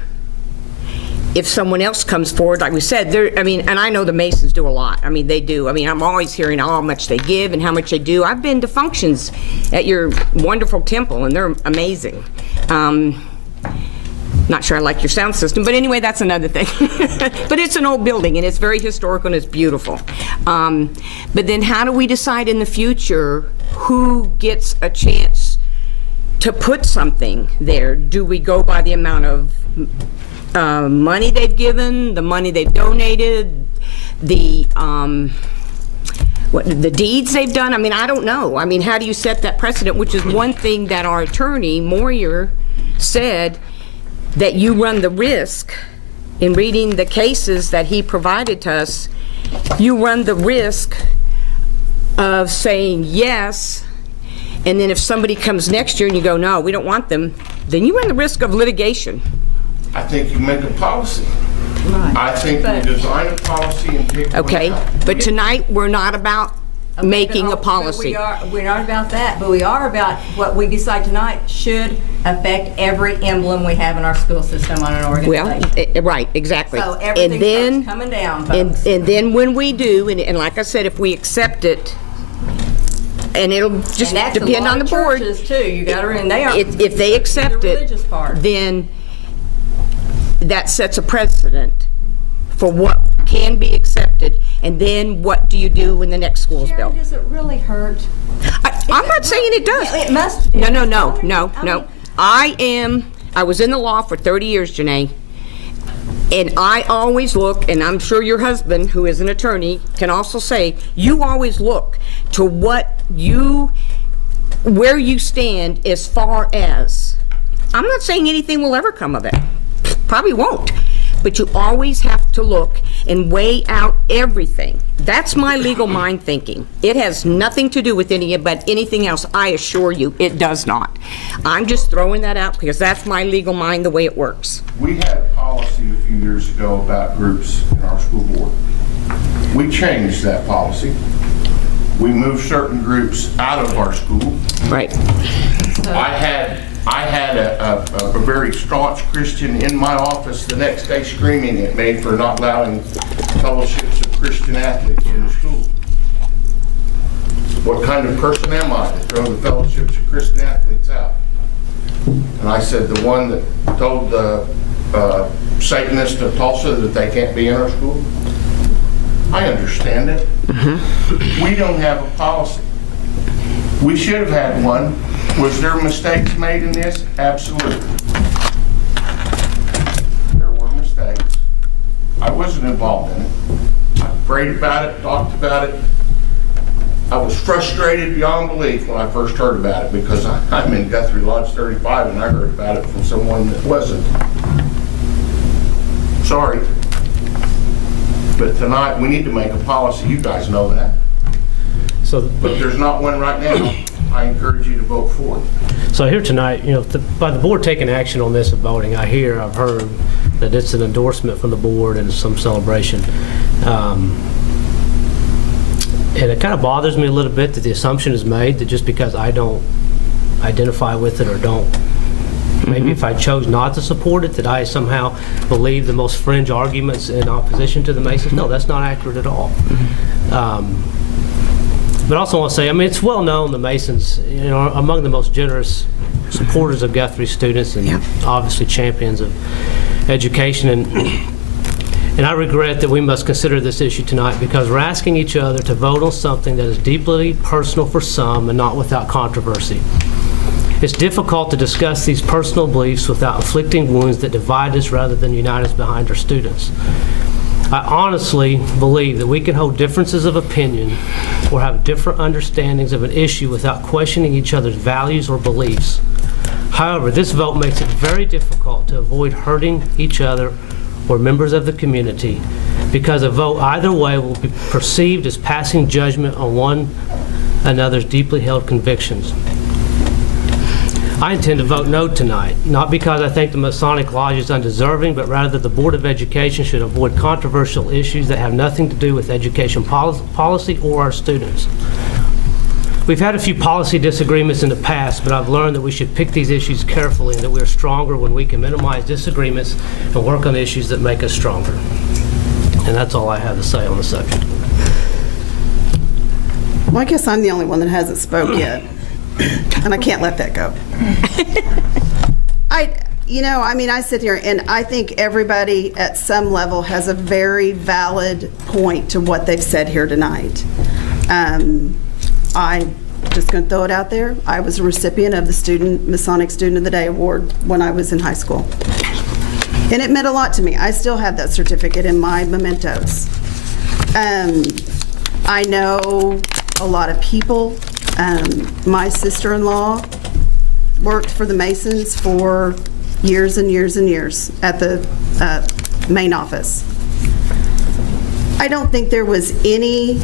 if someone else comes forward, like we said, and I know the Masons do a lot. I mean, they do. I mean, I'm always hearing how much they give and how much they do. I've been to functions at your wonderful temple, and they're amazing. Not sure I like your sound system, but anyway, that's another thing. But it's an old building, and it's very historical, and it's beautiful. But then how do we decide in the future who gets a chance to put something there? Do we go by the amount of money they've given, the money they've donated, the deeds they've done? I mean, I don't know. I mean, how do you set that precedent? Which is one thing that our attorney, Moyer, said, that you run the risk in reading the cases that he provided to us. You run the risk of saying yes, and then if somebody comes next year and you go, no, we don't want them, then you run the risk of litigation. I think you make a policy. I think we design a policy and pick one Okay, out. but tonight, we're not about making a policy. We're not about that, but we are about what we decide tonight should affect every emblem we have in our school system on an organization. Well, right, exactly. So And everything then, starts coming down, folks. and then when we do, and like I said, if we accept it, and it'll just And that's depend on the board. churches too, you got to remember, they are. If they accept the it, religious part. then that sets a precedent for what can be accepted, and then what do you do when the next school is Sharon, built? does it really hurt? I'm not saying it does. It must. No. I was in the law for 30 years, Janae, and I always look, and I'm sure your husband, who is an attorney, can also say, you always look to where you stand as far as, I'm not saying anything will ever come of it. Probably won't. But you always have to look and weigh out everything. That's my legal mind thinking. It has nothing to do with anything else. I assure you, it does not. I'm just throwing that out because that's my legal mind, the way it works. We had a policy a few years ago about groups in our school board. We changed that policy. We moved certain groups out of our school. Right. I had a very staunch Christian in my office the next day screaming at me for not allowing fellowships of Christian athletes in the school. What kind of person am I to throw the fellowships of Christian athletes out? And I said, the one that told the Satanists of Tulsa that they can't be in our school? I understand it. We don't have a policy. We should have had one. Was there mistakes made in this? Absolutely. There were mistakes. I wasn't involved in it. I prayed about it, talked about it. I was frustrated beyond belief when I first heard about it because I'm in Guthrie Lodge 35 and I heard about it from someone that wasn't. Sorry. But tonight we need to make a policy. You guys know that. But there's not one right now. I encourage you to vote for it. So here tonight, by the board taking action on this and voting, I've heard that it's an endorsement from the board and some celebration. And it kind of bothers me a little bit that the assumption is made that just because I don't identify with it or don't, maybe if I chose not to support it, that I somehow believe the most fringe arguments in opposition to the Masons. No, that's not accurate at all. But I also want to say, it's well known the Masons, are among the most generous supporters of Guthrie students and obviously champions of education. And I regret that we must consider this issue tonight because we're asking each other to vote on something that is deeply personal for some and not without controversy. It's difficult to discuss these personal beliefs without inflicting wounds that divide us rather than unite us behind our students. I honestly believe that we can hold differences of opinion or have different understandings of an issue without questioning each other's values or beliefs. However, this vote makes it very difficult to avoid hurting each other or members of the community because a vote either way will be perceived as passing judgment on one another's deeply held convictions. I intend to vote no tonight, not because I think the Masonic Lodge is undeserving, but rather the Board of Education should avoid controversial issues that have nothing to do with education policy or our students. We've had a few policy disagreements in the past, but I've learned that we should pick these issues carefully and that we're stronger when we can minimize disagreements and work on issues that make us stronger. And that's all I have to say on the subject. Well, I guess I'm the only one that hasn't spoke yet, and I can't let that go. I mean, I sit here and I think everybody at some level has a very valid point to what they've said here tonight. I'm just going to throw it out there. I was a recipient of the Masonic Student of the Day Award when I was in high school. And it meant a lot to me. I still have that certificate in my mementos. I know a lot of people. My sister-in-law worked for the Masons for years and years and years at the main office. I don't think there was any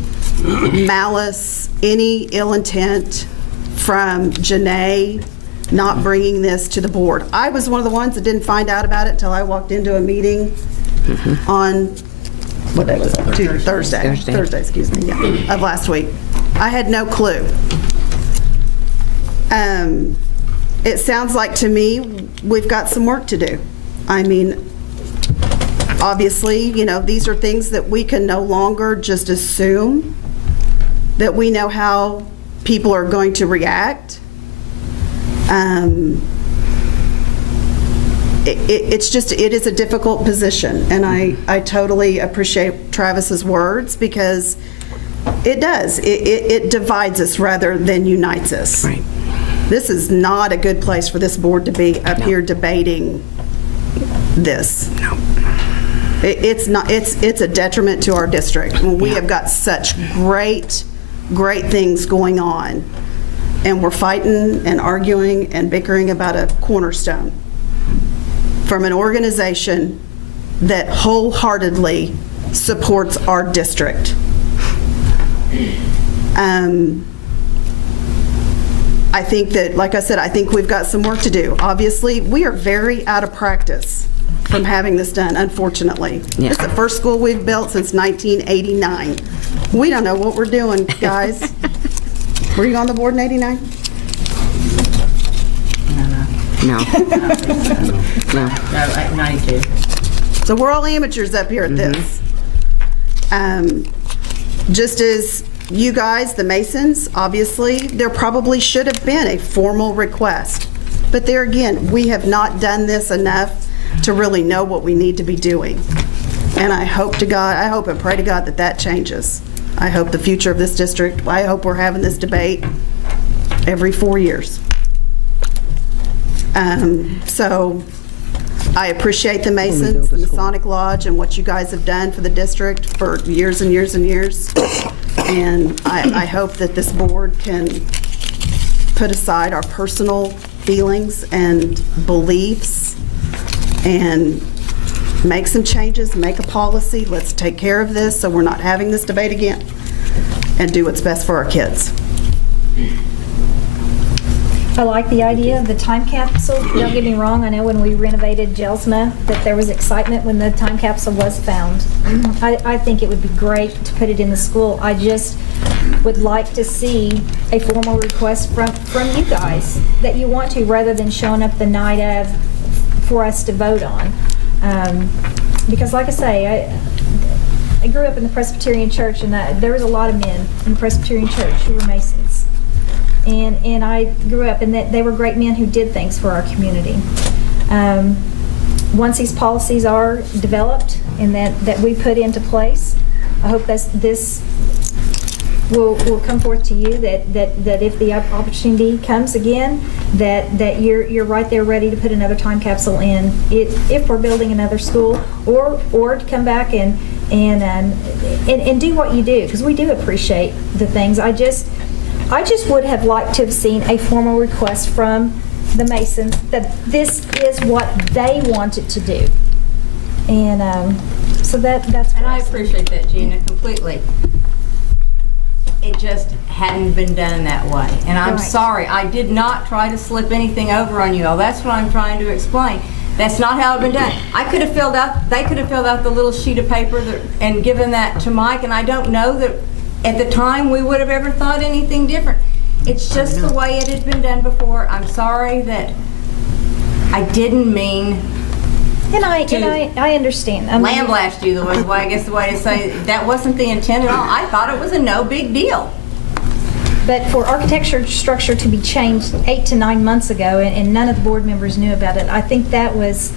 malice, any ill intent from Janae not bringing this to the board. I was one of the ones that didn't find out about it until I walked into a meeting on, what day was it? Thursday, excuse me, yeah, of last week. I had no clue. It sounds like to me we've got some work to do. I mean, obviously, these are things that we can no longer just assume that we know how people are going to react. It is a difficult position, and I totally appreciate Travis's words, because it does. It divides us rather than unites us. Right. This is not a good place for this board to be up here debating this. No. It's not. It's a detriment to our district. We have got such great things going on, and we're fighting and arguing and bickering about a cornerstone from an organization that wholeheartedly supports our district. I think that, like I said, I think we've got some work to do. Obviously, we are very out of practice from having this done, unfortunately. Yeah. It's the first school we've built since 1989. We don't know what we're doing, guys. Were you on the board in 89? No. No. 92. So we're all amateurs up here at this. Just as you guys, the Masons, obviously, there probably should have been a formal request. But there again, we have not done this enough to really know what we need to be doing. And I hope to God, I hope and pray to God that that changes. I hope the future of this district, I hope we're having this debate every 4 years. So I appreciate the Masons, the Masonic Lodge, and what you guys have done for the district for years and years and years. And I hope that this board can put aside our personal feelings and beliefs and make some changes, make a policy. Let's take care of this so we're not having this debate again, and do what's best for our kids. I like the idea of the time capsule. Don't get me wrong, I know when we renovated Jelsma that there was excitement when the time capsule was found. I think it would be great to put it in the school. I just would like to see a formal request from you guys that you want to, rather than showing up the night of for us to vote on. Because like I say, I grew up in the Presbyterian church, and there was a lot of men in the Presbyterian church who were Masons. And I grew up, and they were great men who did things for our community. Once these policies are developed and that we put into place, I hope this will come forth to you, that if the opportunity comes again, that you're right there ready to put another time capsule in, if we're building another school, or to come back and do what you do, because we do appreciate the things. I just would have liked to have seen a formal request from the Masons that this is what they wanted to do. And so that's. And I appreciate that, Gina, completely. It just hadn't been done that way. And I'm sorry, I did not try to slip anything over on you all. That's what I'm trying to explain. That's not how it's been done. They could have filled out the little sheet of paper and given that to Mike, and I don't know that at the time we would have ever thought anything different. It's just the way it had been done before. I'm sorry that I didn't mean I understand. Lambaste you, I guess the way to say it. That wasn't the intent at all. I thought it was a no big deal. But for architecture structure to be changed 8 to 9 months ago, and none of the board members knew about it, I think that was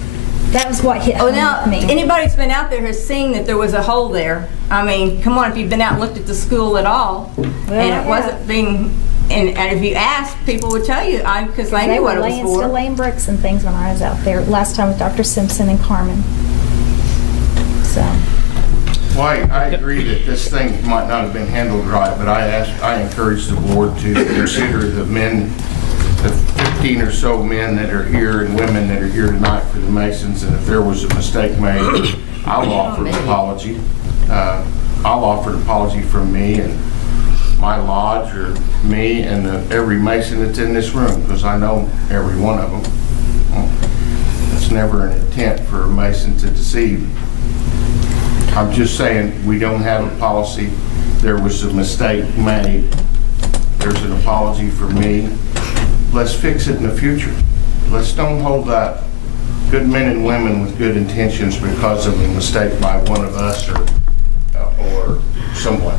what hit Oh, home now, with me. anybody who's been out there has seen that there was a hole there. I mean, come on, if you've been out and looked at the school at all, Well, I and it have. wasn't being, and if you asked, people would tell you, because they knew what it was Still for. laying bricks and things when I was out there last time with Dr. Simpson and Carmen. So, Well, I agree that this thing might not have been handled right, but I encourage the board to consider the 15 or so men that are here and women that are here tonight for the Masons, and if there was a mistake made, I'll offer an apology. I'll offer an apology from me and my lodge, or me and every Mason that's in this room, because I know every one of them. It's never an intent for a Mason to deceive. I'm just saying, we don't have a policy. There was a mistake made. There's an apology from me. Let's fix it in the future. Let's don't hold up good men and women with good intentions because of a mistake by one of us or someone.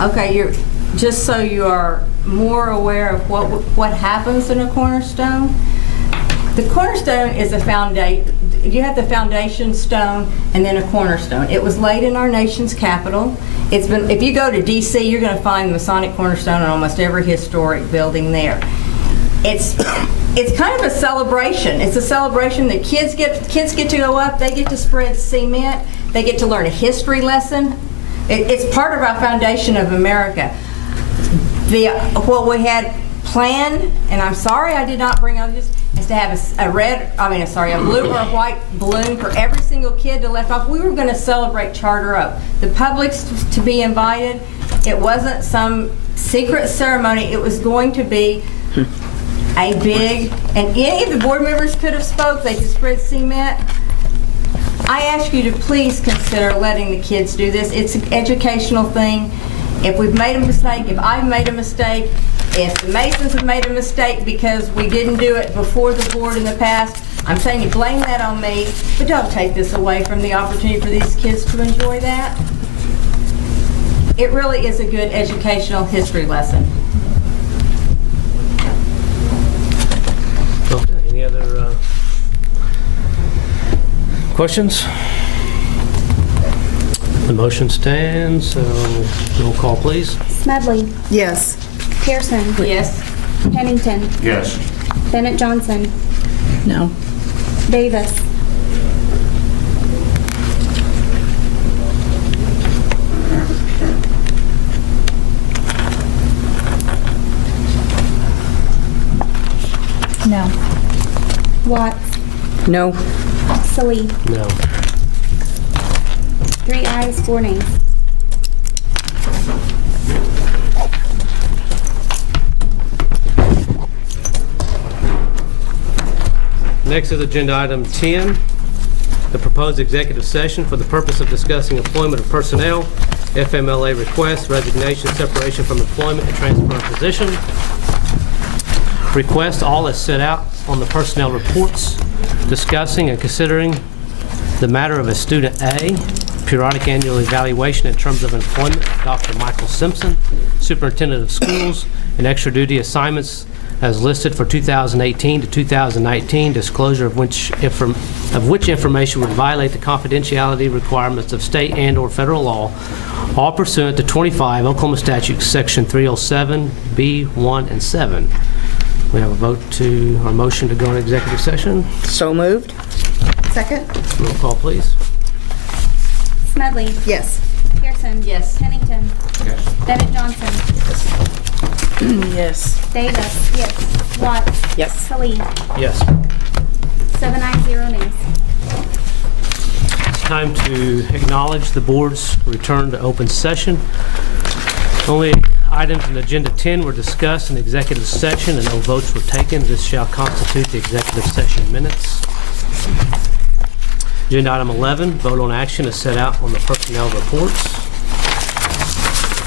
Okay, just so you are more aware of what happens in a cornerstone. The cornerstone is a foundation. You have the foundation stone and then a cornerstone. It was laid in our nation's capital. It's been. If you go to D.C., you're going to find the Masonic cornerstone in almost every historic building there. It's kind of a celebration. It's a celebration that kids get to go up. They get to spread cement. They get to learn a history lesson. It's part of our foundation of America. What we had planned, and I'm sorry I did not bring up this, is to have a blue or a white balloon for every single kid to lift off. We were going to celebrate Charter Oak. The public's to be invited. It wasn't some secret ceremony. It was going to be a big, and any of the board members could have spoke. They could spread cement. I ask you to please consider letting the kids do this. It's an educational thing. If we've made a mistake, if I've made a mistake, if the Masons have made a mistake because we didn't do it before the board in the past, I'm saying you blame that on me, but don't take this away from the opportunity for these kids to enjoy that. It really is a good educational history lesson. Okay, any other questions? The motion stands, so roll call, please. Smedley. Yes. Pearson. Yes. Pennington. Yes. Bennett Johnson. No. Davis. no. Watts. No. Salee. No. 3 ayes, 4 nays. Next is agenda item 10, the proposed executive session for the purpose of discussing employment of personnel, FMLA requests, resignation, separation from employment, and transfer of position. Request all is set out on the personnel reports, discussing and considering the matter of a student A, periodic annual evaluation in terms of employment, Dr. Michael Simpson, superintendent of schools, and extra duty assignments as listed for 2018 to 2019, disclosure of which information would violate the confidentiality requirements of state and/or federal law, all pursuant to 25 Oklahoma Statute Section 307, B1 and 7. We have a motion to go into executive session. So moved? Second? Roll call, please. Smedley. Yes. Pearson. Yes. Pennington. Yes. Bennett Johnson. Yes. Davis. Yes. Watts. Yes. Salee. Yes. 7 ayes, 0 nays. It's time to acknowledge the board's return to open session. Only items in Agenda 10 were discussed in the executive session and no votes were taken. This shall constitute the executive session minutes. Agenda item 11, vote on action is set out on the personnel reports.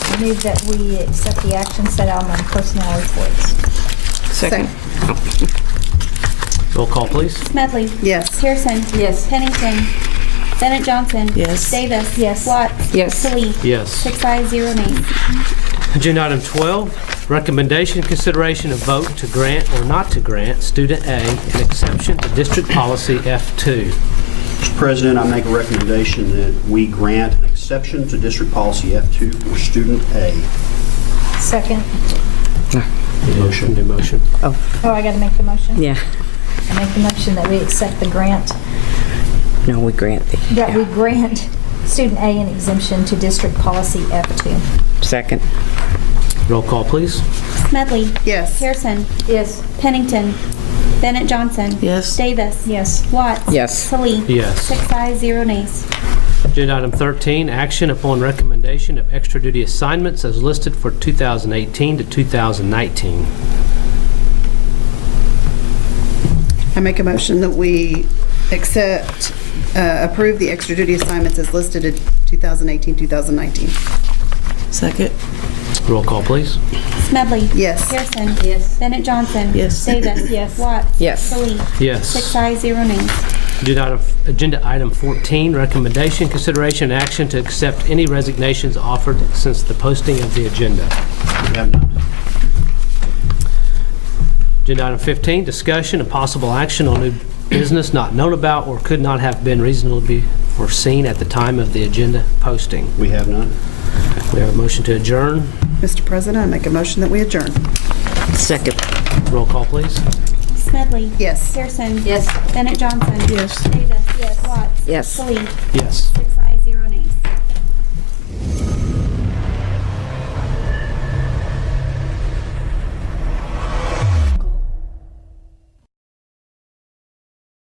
I move that we accept the action set out on personnel reports. Second. Roll call, please. Smedley. Yes. Pearson. Yes. Pennington. Bennett Johnson. Yes. Davis. Yes. Watts. Yes. Salee. Yes. 6 ayes, 0 nays. Agenda item 12, recommendation, consideration of vote to grant or not to grant student A an exception to district policy F2. Mr. President, I make a recommendation that we grant an exception to district policy F2 for student A. Second. Motion. New motion. Oh, I got to make the motion? Yeah. I make the motion that we accept the grant, No, we grant the. that we grant student A an exemption to district policy F2. Second. Roll call, please. Smedley. Yes. Pearson. Yes. Pennington. Bennett Johnson. Yes. Davis. Yes. Watts. Yes. Salee. Yes. 6 ayes, 0 nays. Agenda item 13, action upon recommendation of extra duty assignments as listed for 2018 to 2019. I make a motion that we approve the extra duty assignments as listed in 2018-2019. Second. Roll call, please. Smedley. Yes. Pearson. Yes. Bennett Johnson. Yes. Davis. Yes. Watts. Yes. Salee. Yes. 6 ayes, 0 nays. Agenda item 14, recommendation, consideration, and action to accept any resignations offered since the posting of the agenda. We have none. Agenda item 15, discussion and possible action on new business not known about or could not have been reasonably foreseen at the time of the agenda posting. We have none. We have a motion to adjourn. Mr. President, I make a motion that we adjourn. Second. Roll call, please. Smedley. Yes. Pearson. Yes. Bennett Johnson. Yes. Davis. Yes. Watts. Yes. Salee. Yes. 6